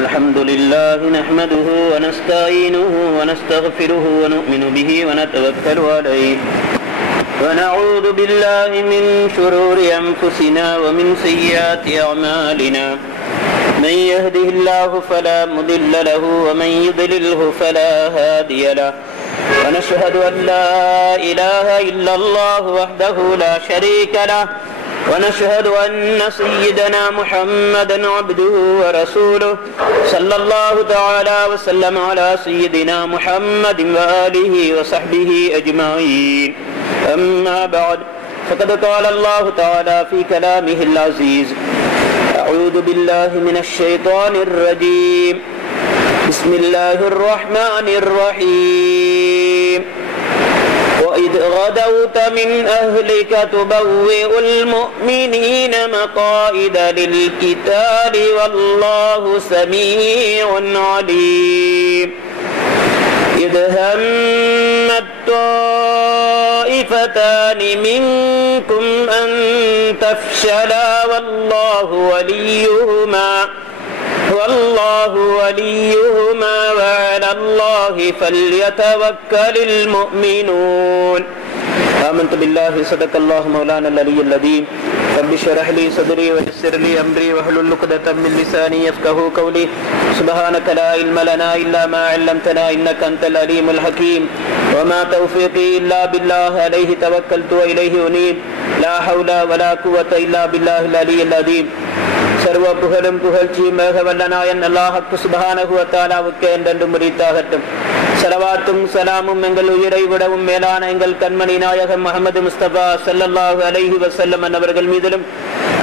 الحمد لله نحمده ونستعينه ونستغفره ونؤمن به ونتوكل عليه ونعوذ بالله من شرور أنفسنا ومن سيئات أعمالنا من يهده الله فلا مضل له ومن يضلله فلا هادي له ونشهد أن لا إله إلا الله وحده لا شريك له ونشهد أن سيدنا محمدا عبده ورسوله صلى الله تعالى وسلم على سيدنا محمد وآله وصحبه أجمعين أما بعد فقد قال الله تعالى في كلامه العزيز أعوذ بالله من الشيطان الرجيم بسم الله الرحمن الرحيم وإذ غدوت من أهلك تبوئ المؤمنين مقاعد للقتال والله سميع عليم إذ همت طائفتان منكم أن تفشلا والله وليهما وعلى الله فليتوكل المؤمنون آمنت بالله صدق الله مولانا العلي العظيم رب اشرح لي صدري ويسر لي أمري واحلل عقدة من لساني يفقهوا قولي سبحانك لا علم لنا إلا ما علمتنا إنك أنت العليم الحكيم وما توفيقي إلا بالله عليه توكلت وإليه أنيب لا حول ولا قوة إلا بالله العلي العظيم சர்வ புகழும் புகழ்ச்சியுமாக வல்லநாயன் அல்லாஹ் சுப்ஹானஹு வ தஆலாவுக்கு என்றென்றும் உரித்தாகட்டும். ஸலவாத்தும் ஸலாமும் எங்கள் உயிரை விடவும் மேலான எங்கள் கண்மணி நாயகம் முஹம்மது முஸ்தபா ஸல்லல்லாஹு அலைஹி வஸல்லம் அன்னவர்கள் மீதிலும்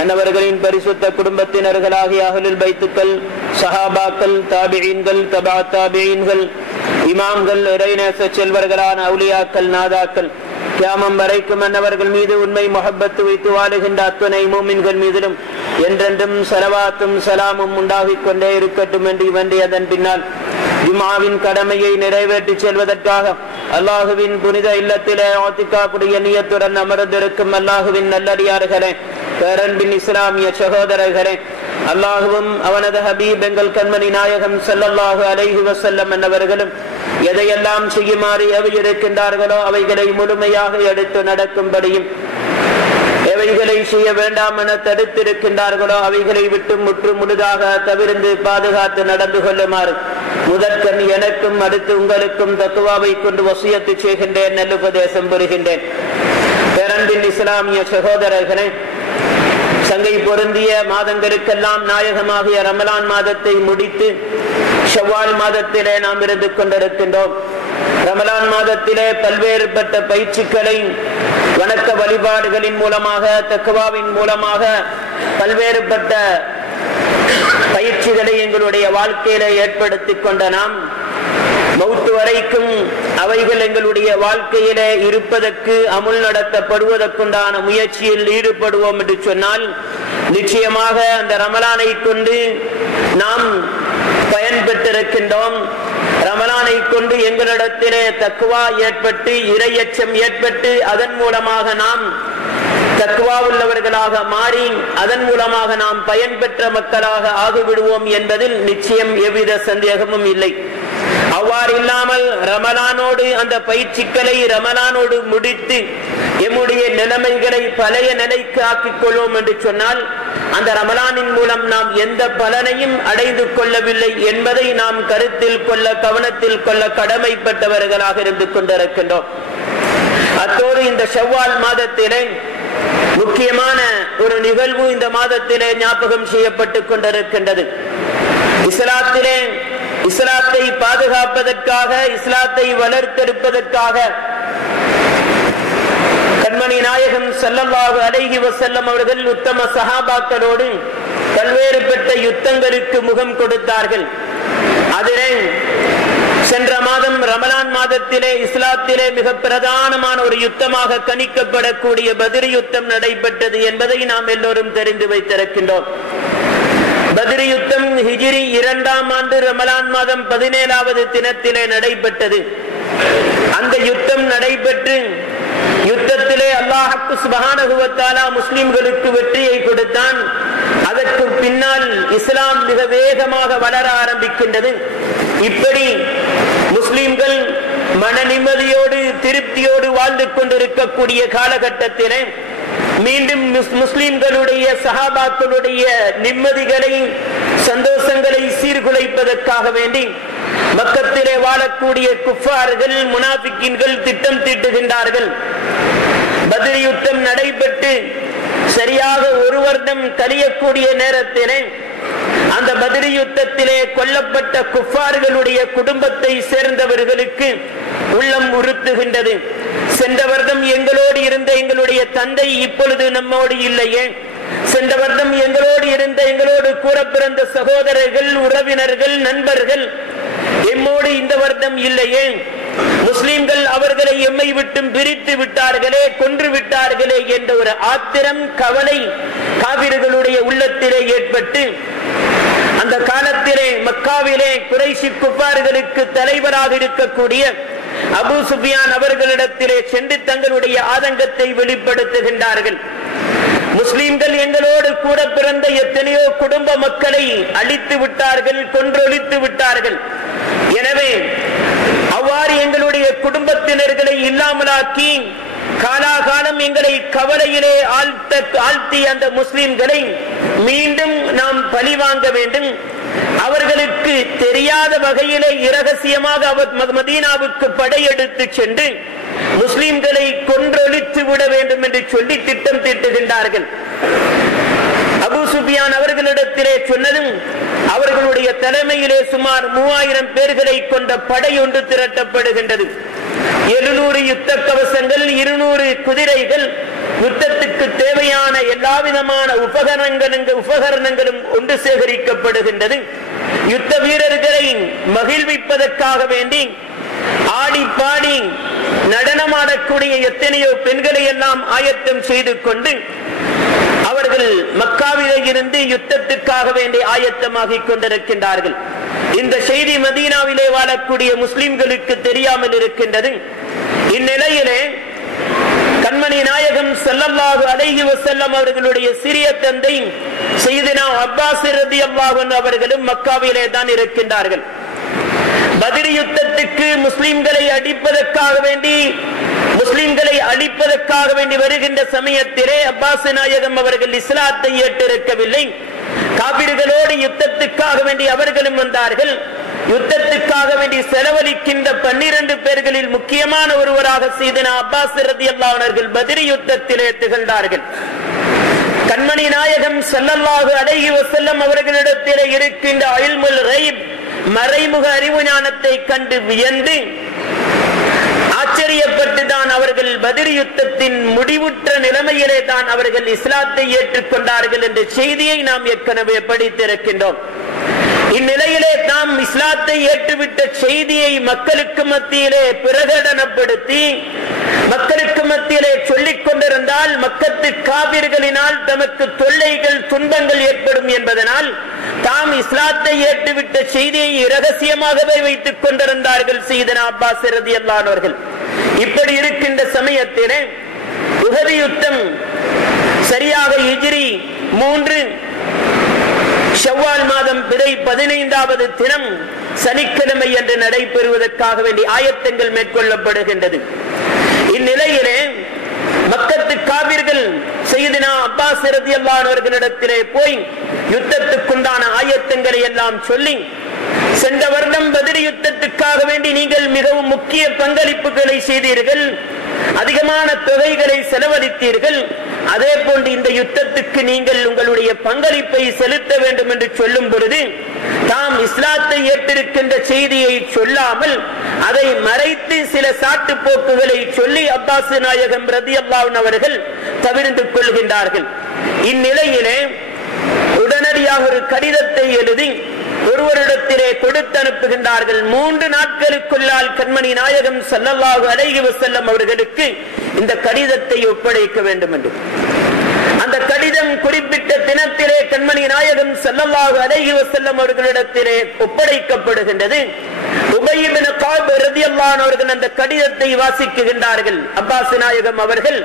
அன்னவர்களின் பரிசுத்த குடும்பத்தினர்களாகிய அஹ்லுல் பைத்துக்கள், சஹாபாக்கள், தாபிஈன்கள், தபா தாபிஈன்கள், இமாம்கள், இறைநேச செல்வர்களான அவுலியாக்கள், நாதாக்கள் கியாமம் வரைக்கும் அன்னவர்கள் மீது உண்மை முஹப்பத்து வைத்து வாழுகின்ற அத்துணை மூமின்கள் மீதிலும் என்றென்றும் ஸலவாத்தும் ஸலாமும் உண்டாகிக் கொண்டே இருக்கட்டும் என்று வேண்டி அதன் பின்னால் ஜும்ஆவின் கடமையை நிறைவேற்றி செல்வதற்காக அல்லாஹுவின் புனித இல்லத்திலே இஅ்திகாஃபுடைய நியத்துடன் அமர்ந்திருக்கும் அல்லாஹுவின் நல்லடியார்களே, பேரன்பின் இஸ்லாமிய சகோதரர்களே, அல்லாஹுவும் அவனது ஹபீப் எங்கள் கண்மணி நாயகம் ஸல்லல்லாஹு அலைஹி வஸல்லம் என்பவர்களும் எதையெல்லாம் செய்யுமாறு எவை இருக்கின்றார்களோ அவைகளை முழுமையாக எடுத்து நடக்கும்படியும் எவைகளை செய்ய வேண்டாம் என தடுத்திருக்கின்றார்களோ அவைகளை விட்டு முற்று முழுதாக தவிர்த்து பாதுகாத்து நடந்து கொள்ளுமாறு முதற்கண் எனக்கும் அடுத்து உங்களுக்கும் தக்வாவை கொண்டு வசியத்து செய்கின்றேன், நல்லுபதேசம் பெறுகின்றேன். பேரன்பின் இஸ்லாமிய சகோதரர்களே, சங்கை பொருந்திய மாதங்களுக்கெல்லாம் நாயகமாகிய ரமலான் மாதத்தை முடித்து ஷவ்வால் மாதத்திலே நாம் இருந்து கொண்டிருக்கின்றோம். ரமலான் மாதத்திலே பல்வேறுபட்ட பயிற்சிகளை வணக்க வழிபாடுகளின் மூலமாக, தக்வாவின் மூலமாக பல்வேறுபட்ட பயிற்சிகளை எங்களுடைய வாழ்க்கையில ஏற்படுத்தி கொண்ட நாம் மௌத்து வரைக்கும் அவைகள் எங்களுடைய வாழ்க்கையிலே இருப்பதற்கு அமுல் நடத்தப்படுவதற்குண்டான முயற்சியில் ஈடுபடுவோம் என்று சொன்னால் நிச்சயமாக அந்த ரமலானை கொண்டு நாம் பயன்பெற்றிருக்கின்றோம். ரமலானை கொண்டு எங்களிடத்திலே தக்வா ஏற்பட்டு இறையச்சம் ஏற்பட்டு அதன் மூலமாக நாம் தக்வா உள்ளவர்களாக மாறி அதன் மூலமாக நாம் பயன்பெற்ற மக்களாக ஆகிவிடுவோம் என்பதில் நிச்சயம் எவ்வித சந்தேகமும் இல்லை. அவ்வாறு இல்லாமல் ரமலானோடு அந்த பயிற்சிகளை ரமலானோடு முடித்து எம்முடைய நிலைமைகளை பழைய நிலைக்கு ஆக்கிக் கொள்வோம் என்று சொன்னால் அந்த ரமலானின் மூலம் நாம் எந்த பலனையும் அடைந்து கொள்ளவில்லை என்பதை நாம் கருத்தில் கொள்ள, கவனத்தில் கொள்ள கடமைப்பட்டவர்களாக இருந்து கொண்டிருக்கின்றோம். அத்தோடு இந்த ஷவ்வால் மாதத்திலே முக்கியமான ஒரு நிகழ்வு இந்த மாதத்திலே ஞாபகம் செய்யப்பட்டு கொண்டிருக்கின்றது. இஸ்லாத்தை பாதுகாப்பதற்காக, இஸ்லாத்தை வளர்த்தெடுப்பதற்காக கண்மணி நாயகம் ஸல்லல்லாஹு அலைஹி வஸல்லம் அவர்கள் உத்தம சஹாபாக்களோடு பல்வேறுபட்ட யுத்தங்களுக்கு முகம் கொடுத்தார்கள். அதிலே சென்ற மாதம் ரமலான் மாதத்திலே இஸ்லாத்திலே மிக பிரதானமான ஒரு யுத்தமாக கணிக்கப்படக்கூடிய பத்ர் யுத்தம் நடைபெற்றது என்பதை நாம் எல்லோரும் தெரிந்து வைத்திருக்கின்றோம். பத்ர் யுத்தம் ஹிஜ்ரி 2ஆம் ஆண்டு ரமலான் மாதம் 17வது தினத்திலே நடைபெற்றது. அந்த யுத்தம் நடைபெற்று யுத்தத்திலே அல்லாஹ் சுப்ஹானஹு வ தஆலா முஸ்லிம்களுக்கு வெற்றியை கொடுத்தான். அதற்கு பின்னால் இஸ்லாம் மிக வேகமாக வளர ஆரம்பிக்கின்றது. இப்படி முஸ்லிம்கள் மன நிம்மதியோடு திருப்தியோடு வாழ்ந்து கொண்டிருக்கக்கூடிய காலகட்டத்திலே மீண்டும் முஸ்லிம்களுடைய சஹாபாக்களுடைய நிம்மதிகளை சந்தோஷங்களை சீர்குலைப்பதற்காக வேண்டி மக்கத்திலே வாழக்கூடிய குஃபார்கள் முனாஃபிக்கீன்கள் திட்டம் தீட்டுகின்றார்கள். பத்ர் யுத்தம் நடைபெற்று சரியாக ஒரு வருடம் கழியக்கூடிய நேரத்திலே அந்த பத்ர் யுத்தத்திலே கொல்லப்பட்ட குஃபார்களுடைய குடும்பத்தை சேர்ந்தவர்களுக்கு உள்ளம் உறுத்துகின்றது. சென்ற வருடம் எங்களோடு இருந்த எங்களுடைய தந்தை இப்பொழுது நம்மோடு இல்லையே, சென்ற வருடம் எங்களோடு இருந்த எங்களோடு கூட பிறந்த சகோதரர்கள் உறவினர்கள் நண்பர்கள் எம்மோடு இந்த வருடம் இல்லையே, முஸ்லிம்கள் அவர்களை எம்மை விட்டும் பிரித்து விட்டார்களே, கொன்று விட்டார்களே என்ற ஒரு ஆத்திரம் கவலை காபிர்களுடைய உள்ளத்திலே ஏற்பட்டு அந்த காலத்திலே மக்காவிலே குறைஷி குஃபார்களுக்கு தலைவராக இருக்கக்கூடிய அபூ சுஃபியான் அவர்களிடத்திலே சென்று தங்களுடைய ஆதங்கத்தை வெளிப்படுத்துகின்றார்கள். முஸ்லிம்கள் எங்களோடு கூட பிறந்த எத்தனையோ குடும்ப மக்களை அழித்து விட்டார்கள், கொன்றொழித்து விட்டார்கள். எனவே அவ்வாறு எங்களுடைய குடும்பத்தினர்களை இல்லாமலாக்கி காலாகாலம் எங்களை கவலையிலே ஆழ்த்தி அந்த முஸ்லிம்களை மீண்டும் நாம் பழிவாங்க வேண்டும். அவர்களுக்கு தெரியாத வகையிலே இரகசியமாக மதீனாவுக்கு படையெடுத்து சென்று முஸ்லிம்களை கொன்றொழித்து விட வேண்டும் என்று சொல்லி திட்டம் தீட்டுகின்றார்கள். அபூ சுஃபியான் அவர்களிடத்திலே சொன்னதும் அவர்களுடைய தலைமையிலே சுமார் 3000 பேர்களை கொண்ட படை ஒன்று திரட்டப்படுகின்றது. 700 யுத்த கவசங்கள், 200 குதிரைகள், யுத்தத்துக்கு தேவையான எல்லா விதமான உபகரணங்களும் ஒன்று சேகரிக்கப்படுகின்றது. யுத்த வீரர்களை மகிழ்விப்பதற்காக வேண்டி ஆடி பாடி நடனமாடக்கூடிய எத்தனையோ பெண்களை எல்லாம் ஆயத்தம் செய்து கொண்டு அவர்கள் மக்காவிலே இருந்து யுத்தத்துக்காக வேண்டி ஆயத்தமாகிக் கொண்டிருக்கின்றார்கள். இந்த செய்தி மதீனாவிலே வாழக்கூடிய முஸ்லிம்களுக்கு தெரியாமல் இருக்கின்றது. இந்நிலையிலே கண்மணி நாயகம் ஸல்லல்லாஹு அலைஹி வஸல்லம் அவர்களுடைய சிறிய தந்தை சையதுனா அப்பாஸ் ரலியல்லாஹு அன்ஹு அவர்களும் மக்காவிலே தான் இருக்கின்றார்கள். பத்ர் யுத்தத்துக்கு முஸ்லிம்களை அழிப்பதற்காக வேண்டி வருகின்ற சமயத்திலே அப்பாஸ் நாயகம் அவர்கள் இஸ்லாத்தை ஏற்றிருக்கவில்லை. காபிர்களோடு யுத்தத்துக்காக வேண்டி அவர்களும் வந்தார்கள். யுத்தத்துக்காக வேண்டி செலவழிக்கின்ற 12 பேர்களில் முக்கியமான ஒருவராக சையதுனா அப்பாஸ் ரலியல்லாஹு அன்ஹு அவர்கள் பத்ர் யுத்தத்திலே திகழ்ந்தார்கள். கண்மணி நாயகம் ஸல்லல்லாஹு அலைஹி வஸல்லம் அவர்களிடத்திலே இருக்கின்ற இல்முல் கைப் மறைமுக அறிவு ஞானத்தை கண்டு வியந்து ஆச்சரியப்பட்டு தான் அவர்கள் பத்ர் யுத்தத்தின் முடிவுற்ற நிலைமையிலே தான் அவர்கள் இஸ்லாத்தை ஏற்றுக்கொண்டார்கள் என்ற செய்தியை நாம் ஏற்கனவே படித்திருக்கின்றோம். இந்நிலையிலே தாம் இஸ்லாத்தை ஏற்றுவிட்ட செய்தியை மக்களுக்கு மத்தியிலே பிரகடனப்படுத்தி மக்களுக்கு மத்தியிலே சொல்லிக் கொண்டிருந்தால் மக்கத்து காபிர்களினால் தமக்கு தொல்லைகள் துன்பங்கள் ஏற்படும் என்பதனால் தாம் இஸ்லாத்தை ஏற்றுவிட்ட செய்தியை இரகசியமாகவே வைத்துக் கொண்டிருந்தார்கள் சையதுனா அப்பாஸ் ரலியல்லாஹு அன்ஹு அவர்கள். இப்படி இருக்கின்ற சமயத்திலே உஹது யுத்தம் சரியாக ஹிஜ்ரி 3 ஷவ்வால் மாதம் பிறை 15வது தினம் சனிக்கிழமை என்று நடைபெறுவதற்காக வேண்டி ஆயத்தங்கள் மேற்கொள்ளப்படுகின்றது. இந்நிலையிலே மக்கத்து காபிர்கள் சையதுனா அப்பாஸ் ரலியல்லாஹு அன்ஹு அவர்களிடத்திலே போய் யுத்தத்துக்குண்டான ஆயத்தங்களை எல்லாம் சொல்லி, சென்ற வருடம் பத்ர் யுத்தத்துக்காக வேண்டி நீங்கள் மிகவும் முக்கிய பங்களிப்புகளை செய்தீர்கள், அதிகமான தொகைகளை செலவழித்தீர்கள், அதே போன்று இந்த யுத்தத்துக்கு நீங்கள் உங்களுடைய பங்களிப்பை செலுத்த வேண்டும் என்று சொல்லும் பொழுது தாம் இஸ்லாத்தை ஏற்றிருக்கின்ற செய்தியை சொல்லாமல் அதை மறைத்து சில சாட்டு போக்குகளை சொல்லி அப்பாஸ் நாயகம் ரலியல்லாஹு அன்ஹு அவர்கள் தவிர்த்து கொள்கின்றார்கள். இந்நிலையிலே உடனடியாக ஒரு கடிதத்தை எழுதி ஒருவரிடத்திலே கொடுத்து அனுப்புகின்றார்கள். 3 நாட்களுக்குள்ளால் கண்மணி நாயகம் ஸல்லல்லாஹு அலைஹி வஸல்லம் அவர்களுக்கு இந்த கடிதத்தை ஒப்படைக்க வேண்டும் என்று. அந்த கடிதம் குறிப்பிட்ட தினத்திலே கண்மணி நாயகம் ஸல்லல்லாஹு அலைஹி வஸல்லம் அவர்களிடத்திலே ஒப்படைக்கப்படுகின்றது. உபய் இப்னு கஅப் ரலியல்லாஹு அன்ஹு அவர்கள் அந்த கடிதத்தை வாசிக்கின்றார்கள். அப்பாஸ் நாயகம் அவர்கள்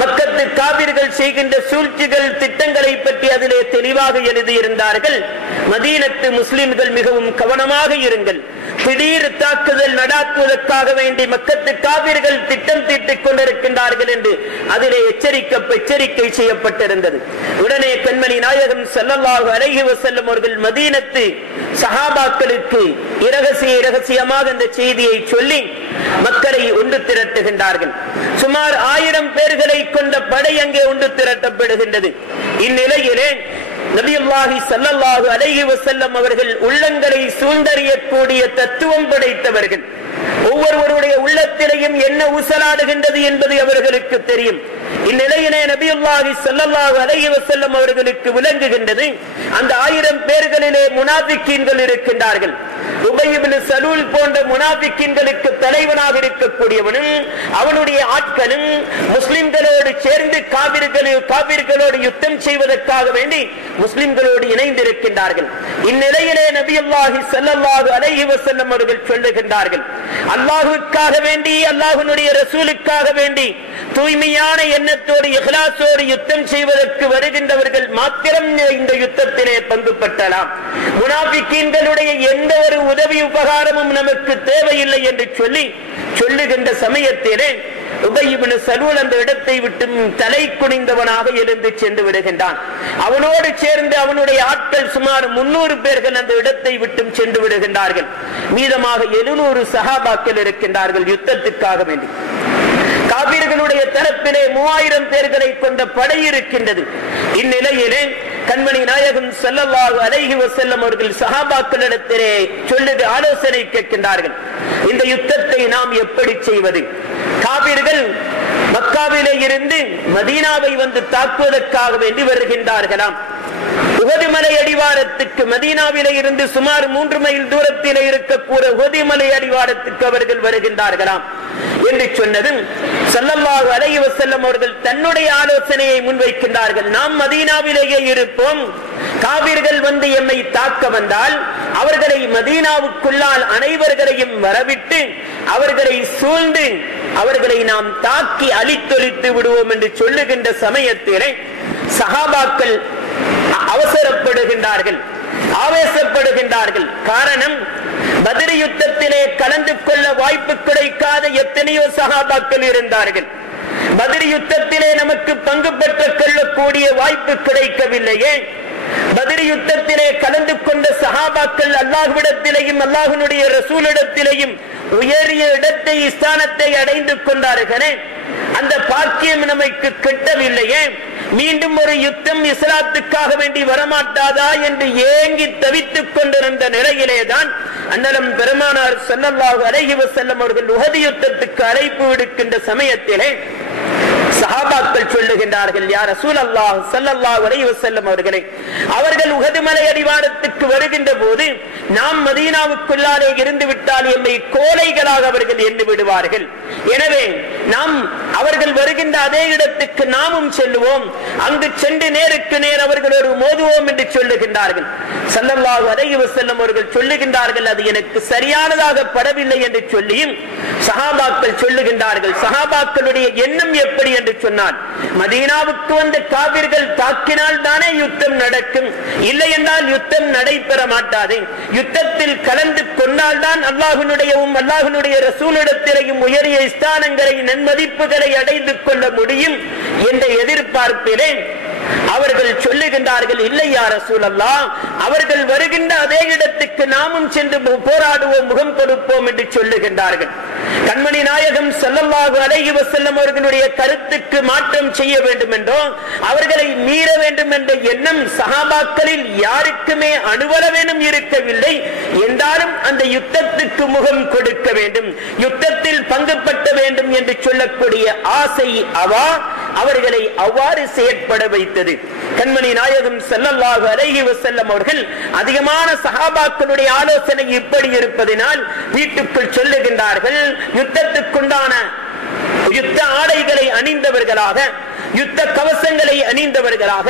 மக்கத்து காபிர்கள் செய்கின்ற சூழ்ச்சிகள் திட்டங்களை பற்றி அதிலே தெளிவாக எழுதியிருந்தார்கள். மதீனத்து முஸ்லிம்கள் மிகவும் கவனமாக இருங்கள், திடீர் தாக்குதல் நடாத்துவதற்காக வேண்டி மக்கத்து காபிர்கள் திட்டம் தீட்டிக் கொண்டிருக்கின்றார்கள் என்று அதிலே எச்சரிக்கை செய்யப்பட்டிருந்தது. உடனே கண்மணி நாயகம் ஸல்லல்லாஹு அலைஹி வஸல்லம் அவர்கள் மதீனத்து சஹாபாக்களுக்கு இரகசியமாக இந்த செய்தியை சொல்லி மக்களை ஒன்று திரட்டுகின்றார்கள். சுமார் 1000 பேர்களை கொண்ட படை அங்கே ஒன்று திரட்டப்படுகின்றது. இந்நிலையிலே நபியுல்லாஹி ஸல்லல்லாஹு அலைஹி வஸல்லம் அவர்கள் உள்ளங்களை சூழ்ந்தறியக்கூடிய தத்துவம் படைத்தவர்கள். ஒவ்வொருவருடைய உள்ளத்திலேயும் என்ன ஊசலாடுகின்றது என்பது அவர்களுக்கு தெரியும். இந்நிலையிலே நபியுல்லாஹி ஸல்லல்லாஹு அலைஹி வஸல்லம் அவர்களுக்கு விளங்குகின்றது, அந்த 1000 பேர்களிலே முனாஃபிக்கீன்கள் இருக்கின்றார்கள். உபய் இப்னு சலூல் போன்ற முனாஃபிக்கீன்களுக்கு தலைவனாக இருக்கக்கூடியவனும் அவனுடைய ஆட்களும் முஸ்லிம்களோடு சேர்ந்து காபிர்களோடு யுத்தம் செய்வதற்காக வேண்டி முஸ்லிம்களோடு இணைந்திருக்கின்றார்கள். இந்நிலையிலே நபியுல்லாஹி ஸல்லல்லாஹு அலைஹி வஸல்லம் அவர்கள் சொல்லுகின்றார்கள், அல்லாஹ்வுக்காக வேண்டி அல்லாஹ்வுடைய ரசூலுக்காக வேண்டி தூய்மையான எண்ணத்தோடு இஹ்லாஸோடு யுத்தம் செய்வதற்கு வருகின்றவர்கள் மாத்திரம் இந்த யுத்தத்திலே பங்கு பெறலாம். முனாஃபிக்கீன்களுடைய எந்த ஒரு உதவி உபகாரமும் நமக்கு தேவையில்லை என்று சொல்லுகின்ற சமயத்திலே உபய் இப்னு சலூல் அந்த இடத்தை விட்டு தலை குனிந்தவனாக எழுந்து சென்று விடுகின்றான். அவனோடு சேர்ந்து அவனுடைய ஆட்கள் சுமார் 300 பேர்கள் அந்த இடத்தை விட்டு சென்று விடுகின்றார்கள். மீதமாக 700 சஹாபாக்கள் இருக்கின்றார்கள் யுத்தத்திற்காக வேண்டி. காபிர்களுடைய தரப்பிலே 3000 பேர்களை கொண்ட படை இருக்கின்றது. இந்நிலையிலே கண்மணி நாயகம் ஸல்லல்லாஹு அலைஹி வஸல்லம் அவர்கள் சஹாபாக்களிடத்திலே சொல்லுது ஆலோசனை கேட்கின்றார்கள். இந்த யுத்தத்தை நாம் எப்படி செய்வது? காபிர்கள் மக்காவிலே இருந்து மதீனாவை வந்து தாக்குவதற்காக வேண்டி வருகின்றார்களாம். உஹது மலை அடிவாரத்துக்கு மதீனாவிலே இருந்து சுமார் 3 மைல் தூரத்திலே இருக்கக்கூடிய உஹது மலை அடிவாரத்துக்கு அவர்கள் வருகின்றார்களாம் என்று சொன்னதும் ஸல்லல்லாஹு அலைஹி வஸல்லம் அவர்கள் தன்னுடைய ஆலோசனையை முன்வைக்கின்றார்கள். நாம் மதீனாவிலேயே இருப்போம், காபிர்கள் வந்து எம்மை தாக்க வந்தால் அவர்களை மதீனாவுக்குள்ளால் அனைவர்களையும் வரவிட்டு அவர்களை சூழ்ந்து அவர்களை நாம் தாக்கி அழித்தொழித்து விடுவோம் என்று சொல்லுகின்ற சமயத்திலே சஹாபாக்கள் அவசரப்படுகின்றார்கள், ஆவேசப்படுகின்றார்கள். காரணம், பத்ர் யுத்தத்திலே கலந்து கொள்ள வாய்ப்பு கிடைக்காத எத்தனையோ சஹாபாக்கள் இருந்தார்கள். பத்ர் யுத்தத்திலே நமக்கு பங்கு பெற்றுக் கொள்ளக்கூடிய வாய்ப்பு கிடைக்கவில்லையே. பத்ர் யுத்தத்திலே கலந்து கொண்ட சஹாபாக்கள் அல்லாஹ்விடத்திலேயும் அல்லாஹ்வுடைய ரசூலிடத்திலேயும் உயரிய இடத்தை ஸ்தானத்தை அடைந்து கொண்டார்களே, அந்த பாக்கியம் நமக்கு கிட்டவில்லையே. மீண்டும் ஒரு யுத்தம் இஸ்லாத்துக்காக வேண்டி வரமாட்டாதா என்று ஏங்கி தவித்துக் கொண்டிருந்த நிலையிலேதான் அண்ணலம் பெருமானார் ஸல்லல்லாஹு அலைஹி வஸல்லம் அவர்கள் உஹது யுத்தத்துக்கு அழைப்பு விடுக்கின்ற சமயத்திலே சஹாபாக்கள் சொல்லுகின்றார்கள், யா ரசூலல்லாஹ் ஸல்லல்லாஹு அலைஹி வஸல்லம் அவர்களே, அவர்கள் உஹது மலை அடிவாரத்துக்கு வருகின்ற போது நாம் மதீனாவுக்குள்ளாலே இருந்து விட்டால் எம்மை கோழைகளாக அவர்கள் எண்ணி விடுவார்கள். எனவே நாம் அவர்கள் வருகின்ற அதே இடத்துக்கு நாமும் செல்லுவோம், அங்கு சென்று நேருக்கு நேர் அவர்களோடு மோதுவோம் என்று சொல்லுகின்றார்கள். ஸல்லல்லாஹு அலைஹி வஸல்லம் அவர்கள் சொல்லுகின்றார்கள், அது எனக்கு சரியானதாக படவில்லை என்று சொல்லியும் சஹாபாக்கள் சொல்லுகின்றார்கள், சஹாபாக்களுடைய எண்ணம் எப்படி என்று சொன்னால், மதீனாவுக்கு வந்த காபிர்கள் தாக்கினால் தானே யுத்தம் நடக்கும், இல்லை என்றால் யுத்தம் நடைபெற மாட்டாது. யுத்தத்தில் கலந்து கொண்டால் தான் அல்லாஹ்வுடையவும் அல்லாஹ்வுடைய ரசூலிடத்திலேயும் உயரிய ஸ்தானங்களை நன்மதிப்புகளை அடைந்து கொள்ள முடியும் என்ற எதிர்பார்ப்பிலே அவர்கள் சொல்லுகின்றார்கள், இல்லை யா ரசூலல்லாஹ், அவர்கள் வருகின்ற அதே இடத்துக்கு நாமும் சென்று போராடுவோம், முகம் கொடுப்போம் என்று சொல்லுகின்றார்கள். கண்மணி நாயகம் ஸல்லல்லாஹு அலைஹி வஸல்லம் அவர்களுடைய கருத்துக்கு மாற்றம் செய்ய வேண்டும் என்றோ அவர்களை மீற வேண்டும் என்ற எண்ணம் சஹாபாக்களில் யாருக்குமே அணுவளவேனும் இருக்கவில்லை. என்றாலும் அந்த யுத்தத்துக்கு முகம் கொடுக்க வேண்டும், யுத்தத்தில் பங்கு பற்ற வேண்டும் என்று சொல்லக்கூடிய ஆசை அவர்களை அவ்வாறு செயற்பட வைத்தது. கண்மணி நாயகம் ஸல்லல்லாஹு அலைஹி வஸல்லம் அவர்கள் அதிகமான சஹாபாக்களுடைய ஆலோசனை இப்படி இருப்பதனால் வீட்டுக்குள் சொல்லுகின்றார்கள், யுத்தத்துக்குண்டான யுத்த ஆடைகளை அணிந்தவர்களாக யுத்த கவசங்களை அணிந்தவர்களாக,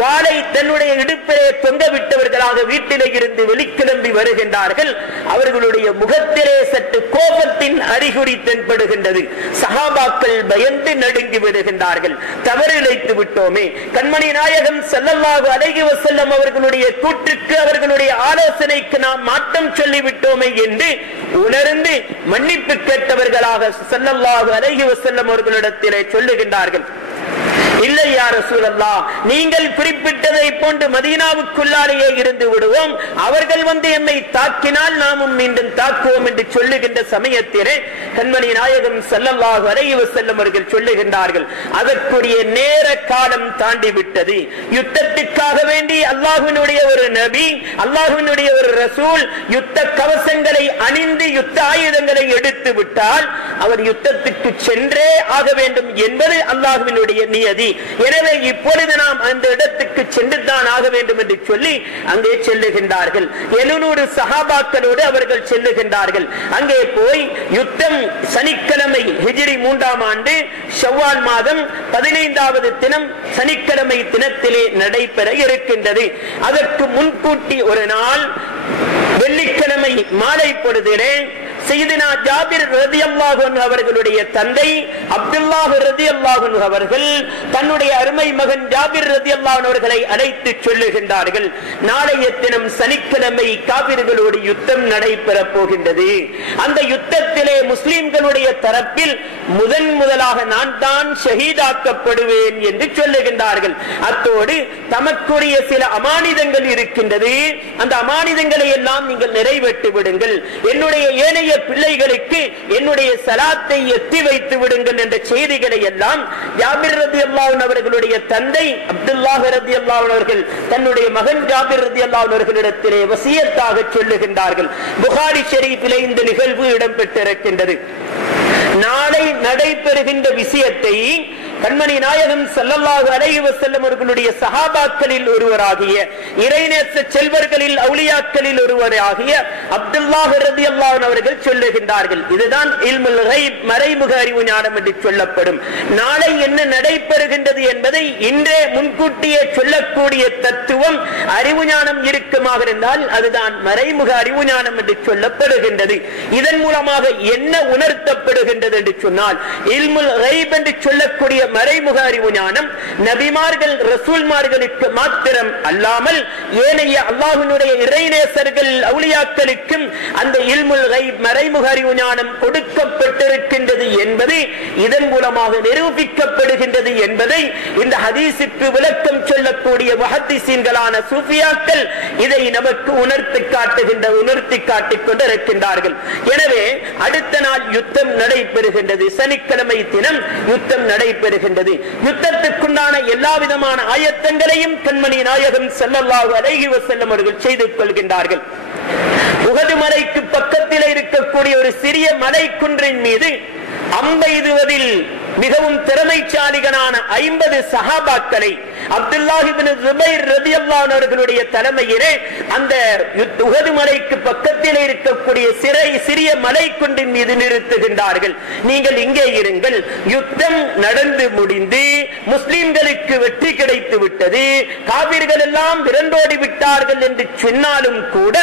வாளை தன்னுடைய இடுப்பிலே தொங்கவிட்டவர்களாக வீட்டிலே இருந்து வெளிக்கிளம்பி வருகின்றார்கள். அவர்களுடைய முகத்திலே சற்று கோபத்தின் அறிகுறி தென்படுகின்றது. சஹாபாக்கள் பயந்து நடுங்கி விடுகின்றார்கள். தவறு இழைத்து விட்டோமே, கண்மணி நாயகம் ஸல்லல்லாஹு அலைஹி வஸல்லம் அவர்களுடைய கூற்றுக்கு, அவர்களுடைய ஆலோசனைக்கு நாம் மாற்றம் சொல்லிவிட்டோமே என்று உணர்ந்து மன்னிப்பு கேட்டவர்களாக ஸல்லல்லாஹு அலைஹி வஸல்லம் அவர்களிடத்திலே சொல்லுகின்றார்கள், இல்லை யா ரசூலல்லாஹ், நீங்கள் குறிப்பிட்டதை போன்று மதீனாவுக்குள்ளாலேயே இருந்து விடுவோம், அவர்கள் வந்து எம்மை தாக்கினால் நாமும் மீண்டும் தாக்குவோம் என்று சொல்லுகின்ற சமயத்திலே கண்மணி நாயகம் ஸல்லல்லாஹு அலைஹி வஸல்லம் அவர்கள் சொல்லுகின்றார்கள், அதற்குரிய நேர காலம் தாண்டி விட்டது. யுத்தத்துக்காக வேண்டி அல்லாஹ்வினுடைய ஒரு நபி, அல்லாஹ்வினுடைய ஒரு ரசூல் யுத்த கவசங்களை அணிந்து யுத்த ஆயுதங்களை எடுத்து விட்டால் அவர் யுத்தத்துக்கு சென்றே ஆக வேண்டும் என்பது அல்லாஹ்வினுடைய நியதி. எனவே இப்பொழுது நாம் அந்த இடத்துக்கு சென்றுதான் ஆக வேண்டும் என்று சொல்லி அங்கே செல்லுகின்றார்கள். 700 சஹாபாக்களோடு அவர்கள் செல்லுகின்றார்கள். அங்கே போய் யுத்தம் சனிக்கிழமை ஹிஜ்ரி 3ஆம் ஆண்டு ஷவ்வால் மாதம் 15வது தினம் சனிக்கிழமை தினத்திலே நடைபெற இருக்கின்றது. அதற்கு முன்கூட்டி ஒரு நாள் வெள்ளிக்கிழமை மாலை பொழுதிலே சையதுனா ஜாபிர் ரலியல்லாஹு அன்ஹு அவர்களுடைய தந்தை அப்துல்லாஹ் ரலியல்லாஹு அன்ஹு அவர்கள் தன்னுடைய அருமை மகன் ஜாபிர் ரலியல்லாஹு அன்ஹு அவர்களை அழைத்து சொல்லுகின்றார்கள், நாளைய தினம் சனிக்கிழமை காபிர்களோடு யுத்தம் நடைபெற போகின்றது. அந்த யுத்தத்திலே முஸ்லிம்களுடைய தரப்பில் முதலாக நான் தான் ஷஹீதாக்கப்படுவேன் என்று சொல்லுகின்றார்கள். அத்தோடு தமக்குரிய சில அமானிதங்கள் இருக்கின்றது, அந்த அமானிதங்களை எல்லாம் நீங்கள் நிறைவேற்றி விடுங்கள், என்னுடைய ஏனைய பிள்ளைகளுக்கு என்னுடைய சலாத்தை எத்தி வைத்து விடுங்கள் என்ற செய்திகளை எல்லாம் ஜாபிர் ரலியல்லாஹு அன்ஹு அவர்களுடைய தந்தை அப்துல்லாஹ் ரலியல்லாஹு அன்ஹு அவர்கள் தன்னுடைய மகன் ஜாபிர் ரலியல்லாஹு அன்ஹு அவர்களிடத்திலே வசியத்தாக சொல்லுகின்றார்கள். புகாரி ஷரீஃபிலே இந்த நிகழ்வு இடம்பெற்றிருக்கின்றது. நாளை நடைபெறுகின்ற விஷயத்தை கண்மணி நாயகம் ஸல்லல்லாஹு அலைஹி வஸல்லம் அவர்களுடைய சஹாபாக்களில் ஒருவராகிய, இறைநேச செல்வர்களில் அவுலியாக்களில் ஒருவராகிய அப்துல்லாஹ் ரலியல்லாஹு அன்ஹு அவர்கள் சொல்லுகின்றார்கள். இதுதான் இல்முல் கைப், மறைமுக அறிவு ஞானம் என்று சொல்லப்படும். நாளை என்ன நடைபெறுகின்றது என்பதை இன்றே முன்கூட்டியே சொல்லக்கூடிய தத்துவம் அறிவு ஞானம் இருக்குமாக இருந்தால் அதுதான் மறைமுக அறிவு ஞானம் என்று சொல்லப்படுகின்றது. இதன் மூலமாக என்ன உணர்த்தப்படுகின்றது என்று சொன்னால், இல்முல் கைப் என்று சொல்லக்கூடிய மறைமுக அறிவு ஞானம் நபிமார்கள் ரசூல்மார்களுக்கு மாத்திரம் அல்லாமல் ஏனைய அல்லாஹ்வினுடைய இறைநேசர்கள் அவுலியாக்களுக்கும் அந்த இல்முல் கைப் மறைமுக அறிவு ஞானம் கொடுக்கப்பட்டிருக்கின்றது என்பது இதன் மூலமாக நிரூபிக்கப்படுகின்றது என்பதை இந்த ஹதீஸுக்கு விளக்கம் சொல்லக்கூடிய முஹத்திஸீன்களான சூஃபியாக்கள் இதை நமக்கு உணர்த்தி காட்டிக் கொண்டிருக்கின்றார்கள். எனவே அடுத்த நாள் யுத்தம் நடைபெறுகின்றது. சனிக்கிழமை தினம் யுத்தம் நடைபெறுகின்றது. யுத்தத்துக்குண்டான எல்லா விதமான ஆயத்தங்களையும் கண்மணி நாயகம் ஸல்லல்லாஹு அலைஹி வஸல்லம் அவர்கள் செய்து கொள்கின்றார்கள். உஹது மலைக்கு பக்கத்தில் இருக்கக்கூடிய ஒரு சிறிய மலை குன்றின் மீது அம்பெய்துவதில் மிகவும் திறமைசாலிகளான 50 சஹாபாக்களை அப்துல்லாஹ் இப்னு ஸுபைர் ரலியல்லாஹு அன்ஹு அவர்களுடைய தலைமையிலே அந்த உஹது மலைக்கு பக்கத்தில் இருக்கக்கூடிய சிறிய மலை குன்றின் மீது நிறுத்துகின்றார்கள். நீங்கள் இங்கே இருங்கள், யுத்தம் நடந்து முடிந்து முஸ்லிம்களுக்கு வெற்றி கிடைத்து விட்டது, காபிர்கள் எல்லாம் விரண்டோடி விட்டார்கள் என்று சொன்னாலும் கூட